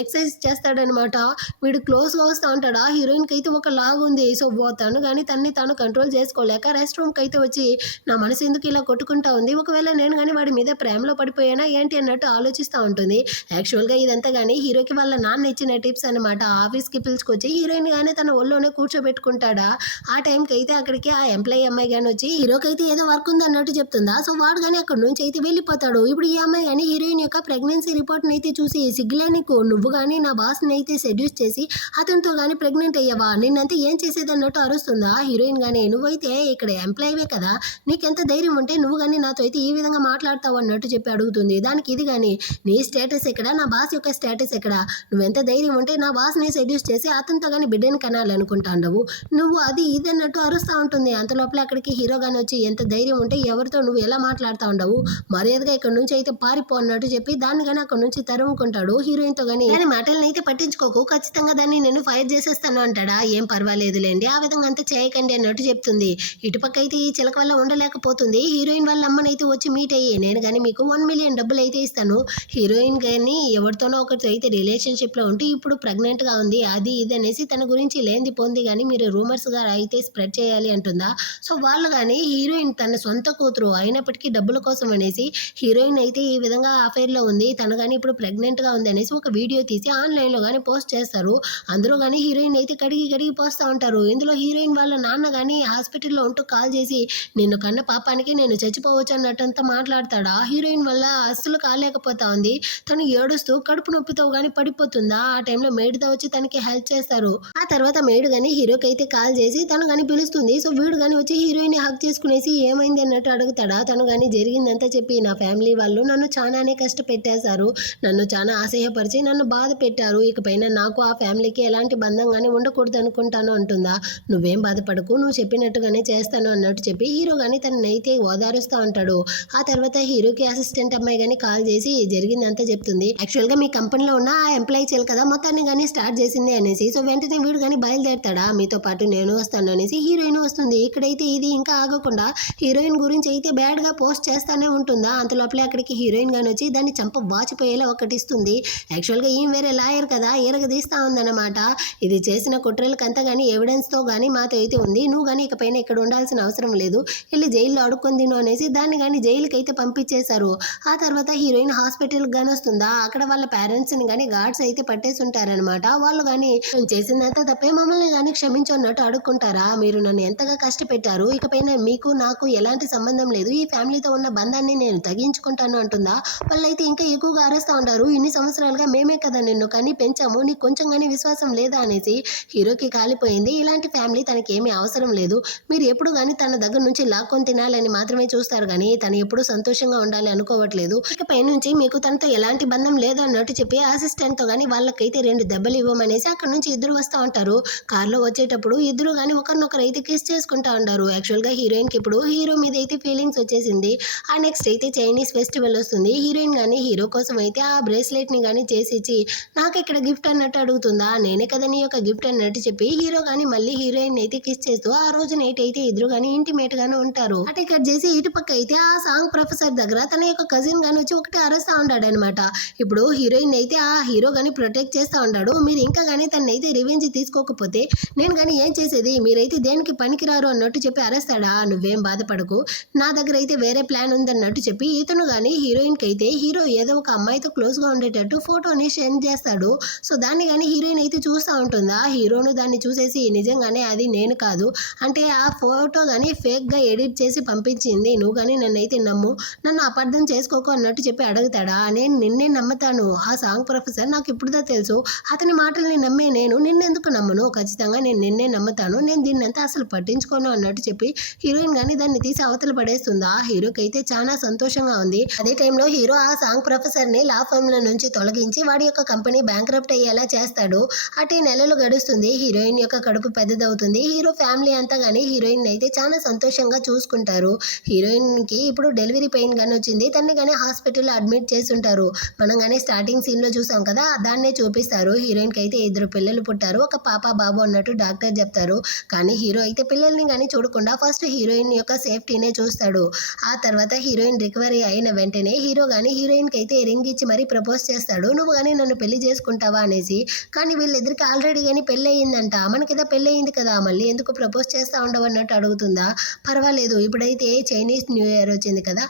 ఎక్సర్సైజ్ చేస్తాడనమాట. వీడు క్లోజ్గా వస్తూ ఉంటాడు. ఆ హీరోయిన్కి అయితే ఒక లాగ్ ఉంది. సో తను కానీ తన్ని తాను కంట్రోల్ చేసుకోలేక రెస్ట్ రూమ్కి అయితే వచ్చి నా మనసు ఎందుకు ఇలా కొట్టుకుంటా ఉంది, ఒకవేళ నేను కానీ వాడి మీద ప్రేమలో పడిపోయానా ఏంటి అన్నట్టు ఆలోచిస్తూ ఉంటుంది. యాక్చువల్గా ఇదంతా కానీ హీరోకి వాళ్ళ నాన్న ఇచ్చిన టిప్స్ అనమాట. ఆఫీస్కి పిలుచుకొచ్చి హీరోయిన్ కానీ తన ఒళ్ళోనే కూర్చోబెట్టుకుంటాడా. ఆ టైంకి అయితే అక్కడికి ఆ ఎంప్లాయీ అమ్మాయి కానీ వచ్చి హీరోకి అయితే ఏదో వర్క్ ఉంది అన్నట్టు చెప్తుందా. సో వాడు కానీ అక్కడ నుంచి అయితే వెళ్ళిపోతాడు. ఇప్పుడు ఈ అమ్మాయి కానీ హీరోయిన్ యొక్క ప్రెగ్నెన్సీ రిపోర్ట్ని అయితే చూసి సిగ్గులే నీకు, నువ్వు కానీ నా బాస్ని అయితే సెడ్యూస్ చేసి అతనితో కానీ ప్రెగ్నెంట్ అయ్యావా, నిన్నంతా ఏం చేసేది అన్నట్టు అరుస్తుందా. హీరోయిన్ కానీ నువ్వైతే ఇక్కడ ఎంప్లాయీవే కదా, నీకెంత ధైర్యం ఉంటే నువ్వు కానీ నాతో అయితే ఈ విధంగా మాట్లాడతావు అన్నట్టు చెప్పి అడుగుతుంది. దానికి ఇది కానీ నీ స్టేటస్ ఎక్కడ, నా బాస్ యొక్క స్టేటస్ ఎక్కడ, నువ్వెంత ధైర్యం ఉంటే నా బాస్ని సెడ్యూస్ చేసి అతనితో కానీ బిడ్డని కనాలనుకుంటాండవు, నువ్వు అది ఇది అన్నట్టు అరుస్తూ ఉంటుంది. అంత లోపల అక్కడికి హీరో కానీ వచ్చి ఎంత ధైర్యం ఉంటే ఎవరితో నువ్వు ఎలా మాట్లాడుతూ ఉండవు, మర్యాదగా ఇక్కడ నుంచి అయితే పారిపో అన్నట్టు చెప్పి దాన్ని కానీ అక్కడ నుంచి తరుముకుంటాడు. హీరోయిన్తో కానీ దాని మాటలను అయితే పట్టించుకోకు, ఖచ్చితంగా దాన్ని నేను ఫైర్ చేసేస్తాను అంటాడా. ఏం పర్వాలేదులేండి, ఆ విధంగా అంతా చేయకండి అన్నట్టు చెప్తుంది. ఇటుపక్క అయితే ఈ చిలక వల్ల ఉండలేకపోతుంది. హీరోయిన్ వాళ్ళ అమ్మనైతే వచ్చి మీట్ అయ్యి నేను కానీ మీకు 1 మిలియన్ డబ్బులు అయితే ఇస్తాను, హీరోయిన్ కానీ ఎవరితోనో ఒకటి అయితే రిలేషన్షిప్లో ఉంటూ ఇప్పుడు ప్రెగ్నెంట్గా ఉంది, అది ఇది అనేసి తన గురించి లేనిది పొంది కానీ మీరు రూమర్స్గా అయితే స్ప్రెడ్ చేయాలి అంటుందా. సో వాళ్ళు కానీ హీరోయిన్ తన సొంత కూతురు అయినప్పటికీ డబ్బుల కోసం అనేసి హీరోయిన్ అయితే ఈ విధంగా అఫైర్లో ఉంది, తను కానీ ఇప్పుడు ప్రెగ్నెంట్గా ఉంది అనేసి ఒక వీడియో తీసి ఆన్లైన్లో కానీ పోస్ట్ చేస్తారు. అందరూ కానీ హీరోయిన్ అయితే కడిగి పోస్తూ ఉంటారు. ఇందులో హీరోయిన్ వాళ్ళ నాన్న కానీ హాస్పిటల్లో ఉంటూ కాల్ చేసి నిన్ను కన్న పాపానికి నేను చచ్చిపోవచ్చు అన్నట్టంతా మాట్లాడతాడా. హీరోయిన్ వల్ల అస్సలు కాలేకపోతా ఉంది, తను ఏడుస్తూ కడుపు నొప్పితో కానీ పడిపోతుందా. ఆ టైంలో మేడ్తో వచ్చి తనకి హెల్ప్ చేస్తారు. ఆ తర్వాత మేడ్ కానీ హీరోకి అయితే కాల్ చేసి తను కానీ పిలుస్తుంది. సో వీడు కానీ వచ్చి హీరోయిన్ హక్ చేసుకునేసి ఏమైంది అన్నట్టు అడుగుతాడా. తను కానీ జరిగిందంతా చెప్పి నా ఫ్యామిలీ వాళ్ళు నన్ను చాలానే కష్టపెట్టేశారు, నన్ను చాలా ఆశయపరిచి నన్ను బాధ పెట్టారు, ఇకపైన నాకు ఆ ఫ్యామిలీకి ఎలాంటి బంధంగానే ఉండకూడదు అనుకుంటాను అంటుందా. నువ్వేం బాధపడకు, నువ్వు చెప్పినట్టుగానే చేస్తాను అన్నట్టు చెప్పి హీరో కానీ తననైతే ఓదారుస్తూ ఉంటాడు. ఆ తర్వాత హీరోకి అసిస్టెంట్ అమ్మాయి కానీ కాల్ చేసి జరిగిందంతా చెప్తుంది. యాక్చువల్గా మీ కంపెనీలో ఉన్న ఆ ఎంప్లాయీ చేయాలి కదా మొత్తాన్ని కానీ స్టార్ట్ చేసింది అనేసి. సో వెంటనే వీడు కానీ బయలుదేరతాడా, మీతో పాటు నేను వస్తాను అనేసి హీరోయిన్ వస్తుంది. ఇక్కడైతే ఇది ఇంకా ఆగకుండా హీరోయిన్ గురించి అయితే బ్యాడ్గా పోస్ట్ చేస్తానే ఉంటుందా. అంతలోపలే అక్కడికి హీరోయిన్ గాని వచ్చి దాన్ని చంప వాచిపోయేలా ఒకటి తీస్తుంది. యాక్చువల్గా ఈమె వేరే లాయర్ కదా, ఎరగదీస్తూ ఉందన్నమాట. ఇది చేసిన కుట్రలకంతా కానీ ఎవిడెన్స్తో కానీ మాతో అయితే ఉంది, నువ్వు కానీ ఇకపైన ఇక్కడ ఉండాల్సిన అవసరం లేదు, వెళ్ళి జైల్లో అడుక్కొని తిను అనేసి దాన్ని కానీ జైలుకి అయితే పంపించేశారు. ఆ తర్వాత హీరోయిన్ హాస్పిటల్కి కానీ వస్తుందా, అక్కడ వాళ్ళ పేరెంట్స్ని కానీ గార్డ్స్ అయితే పట్టేసి ఉంటారనమాట. వాళ్ళు కానీ చేసిందంతా తప్పే, మమ్మల్ని కానీ క్షమించన్నట్టు అడుక్కుంటారా, మీరు నన్ను ఎంతగా కష్టపెట్టారు, ఇకపైన మీకు నాకు ఎలాంటి సంబంధం లేదు, ఈ ఫ్యామిలీతో ఉన్న బంధాన్ని నేను తగ్గించుకుంటాను అంటుందా. వాళ్ళైతే ఇంకా ఎక్కువగా అరుస్తూ ఉంటారు, ఇన్ని సంవత్సరాలుగా మేమే కదా నిన్ను కానీ పెంచాము, నీకు కొంచెం కానీ విశ్వాసం లేదా అనేసి. హీరోకి కాలిపోయింది, ఇలాంటి ఫ్యామిలీ తనకి ఏమీ అవసరం లేదు, మీరు ఎప్పుడు కానీ తన దగ్గర నుంచి లాక్కొని తినాలని మాత్రమే చూస్తారు కానీ తను ఎప్పుడు సంతోషంగా ఉండాలి అనుకోవట్లేదు. ఇకపై నుంచి మీకు తనతో ఎలాంటి బంధం లేదు అన్నట్టు చెప్పి అసిస్టెంట్తో కానీ వాళ్ళకైతే 2 దెబ్బలు ఇవ్వమనేసి అక్కడ నుంచి ఇద్దరు వస్తూ ఉంటారు. కార్లో వచ్చేటప్పుడు ఇద్దరు కానీ ఒకరినొకరు అయితే కిస్ చేసుకుంటా ఉంటారు. యాక్చువల్గా హీరోయిన్కి ఇప్పుడు హీరో మీద అయితే ఫీలింగ్స్ వచ్చేసింది. ఆ నెక్స్ట్ అయితే చైనీస్ ఫెస్టివల్ వస్తుంది. హీరోయిన్ కానీ హీరో కోసం అయితే ఆ బ్రేస్లెట్ని కానీ చేసిచ్చి నాకు ఇక్కడ గిఫ్ట్ అన్నట్టు అడుగుతుందా, నేనే కదా నీ యొక్క గిఫ్ట్ అన్నట్టు చెప్పి హీరో కానీ మళ్ళీ హీరోయిన్ అయితే కిస్ చేస్తూ ఆ రోజు నైట్ అయితే ఇద్దరు కానీ ఇంటిమేట్ గానే ఉంటారు. అటు కట్ చేసి ఇటు పక్క అయితే ఆ సాంగ్ ప్రొఫెసర్ దగ్గర తన యొక్క కజిన్ గాని వచ్చి ఒకటి అరుస్తూ ఉంటాడు అనమాట. ఇప్పుడు హీరోయిన్ అయితే ఆ హీరో గాని ప్రొటెక్ట్ చేస్తూ ఉంటాడు. మీరు ఇంకా కానీ తనైతే అయితే రివెంజ్ తీసుకోకపోతే నేను కానీ ఏం చేసేది, మీరైతే దేనికి పనికిరారు అన్నట్టు చెప్పి అరుస్తాడా. నువ్వేం బాధపడకు, నా దగ్గర అయితే వేరే ప్లాన్ ఉందన్నట్టు చెప్పి ఇతను కానీ హీరోయిన్కి అయితే హీరో ఏదో ఒక అమ్మాయితో క్లోజ్గా ఉండేటట్టు ఫోటోని సెండ్ చేస్తాడు. సో దాన్ని కానీ హీరోయిన్ అయితే చూస్తూ ఉంటుందా. హీరోను దాన్ని చూసేసి నిజంగానే అది నేను కాదు అంటే ఆ ఫోటో కానీ ఫేక్గా ఎడిట్ చేసి పంపించింది, నువ్వు కానీ నన్ను అయితే నమ్ము, నన్ను అపార్థం చేసుకోకు అన్నట్టు చెప్పి అడుగుతాడా. నేను నిన్నే నమ్ముతాను, ఆ సాంగ్ ప్రొఫెసర్ నాకు ఇప్పుడుదా తెలుసు, అతని మాటల్ని నమ్మే నేను నిన్నెందుకు నమ్మను, ఖచ్చితంగా నేను నిన్నే నమ్ముతాను, నేను దీన్నంతా అసలు పట్టించుకోను అన్నట్టు చెప్పి హీరోయిన్ కానీ దాన్ని తీసి అవతల పడేస్తుందా. హీరోకి అయితే చాలా సంతోషంగా ఉంది. అదే టైంలో హీరో ఆ సాంగ్ ప్రొఫెసర్ని లా ఫర్మ్ల నుంచి తొలగించి వాడి యొక్క కంపెనీ బ్యాంక్రప్ట్ అయ్యేలా చేస్తాడు. అటు నెలలు గడుస్తుంది, హీరోయిన్ యొక్క కడుపు పెద్దదవుతుంది. హీరో ఫ్యామిలీ అంతా కానీ హీరోయిన్ అయితే చాలా సంతోషంగా చూసుకుంటారు. హీరోయిన్కి ఇప్పుడు డెలివరీ పెయిన్ కానీ వచ్చింది, తన్ని కానీ హాస్పిటల్లో అడ్మిట్ చేసి ఉంటారు. మనం కానీ స్టార్టింగ్ సీన్లో చూసాం కదా, దాన్నే చూపిస్తారు. హీరోయిన్కి అయితే 2 పిల్లలు పుట్టారు, ఒక పాప బాబు అన్నట్టు డాక్టర్ చెప్తారు. కానీ హీరో అయితే పిల్లల్ని కానీ చూడకుండా ఫస్ట్ హీరోయిన్ యొక్క సేఫ్టీనే చూస్తాడు. ఆ తర్వాత హీరోయిన్ రికవరీ అయిన వెంటనే హీరో కానీ హీరోయిన్కి అయితే రింగ్ ఇచ్చి మరీ ప్రపోజ్ చేస్తాడు, నువ్వు కానీ నన్ను పెళ్లి చేసుకుంటావా అనేసి. కానీ వీళ్ళిద్దరికి ఆల్రెడీ కానీ పెళ్ళి అయ్యిందంట, మనకిదా పెళ్ళి అయింది కదా, మళ్ళీ ఎందుకు ప్రపోజ్ చేస్తా ఉండవు అన్నట్టు అడుగుతుందా. పర్వాలేదు, ఇప్పుడైతే చైనీస్ న్యూ ఇయర్ వచ్చింది కదా,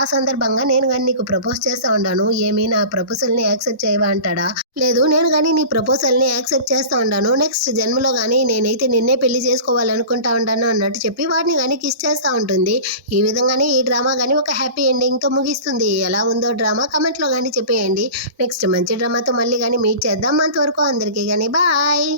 ఆ సందర్భంగా నేను కానీ నీకు ప్రపోజ్ చేస్తా ఉన్నాను, ఏమీ నా ప్రపోజల్ని యాక్సెప్ట్ చేయవా అంటాడా. లేదు, నేను కానీ నీ ప్రపోజల్ని యాక్సెప్ట్ చేస్తూ ఉంటాను, నెక్స్ట్ జన్మలో కానీ నేనైతే నిన్నే పెళ్లి చేసుకోవాలనుకుంటా ఉంటాను అన్నట్టు చెప్పి వాడిని కానీ కిస్ చేస్తూ ఉంటుంది. ఈ విధంగానే ఈ డ్రామా కానీ ఒక హ్యాపీ ఎండింగ్తో ముగిస్తుంది. ఎలా ఉందో డ్రామా కమెంట్లో కానీ చెప్పేయండి. నెక్స్ట్ మంచి డ్రామాతో మళ్ళీ కానీ మీట్ చేద్దాం. అంతవరకు అందరికీ కానీ బాయ్.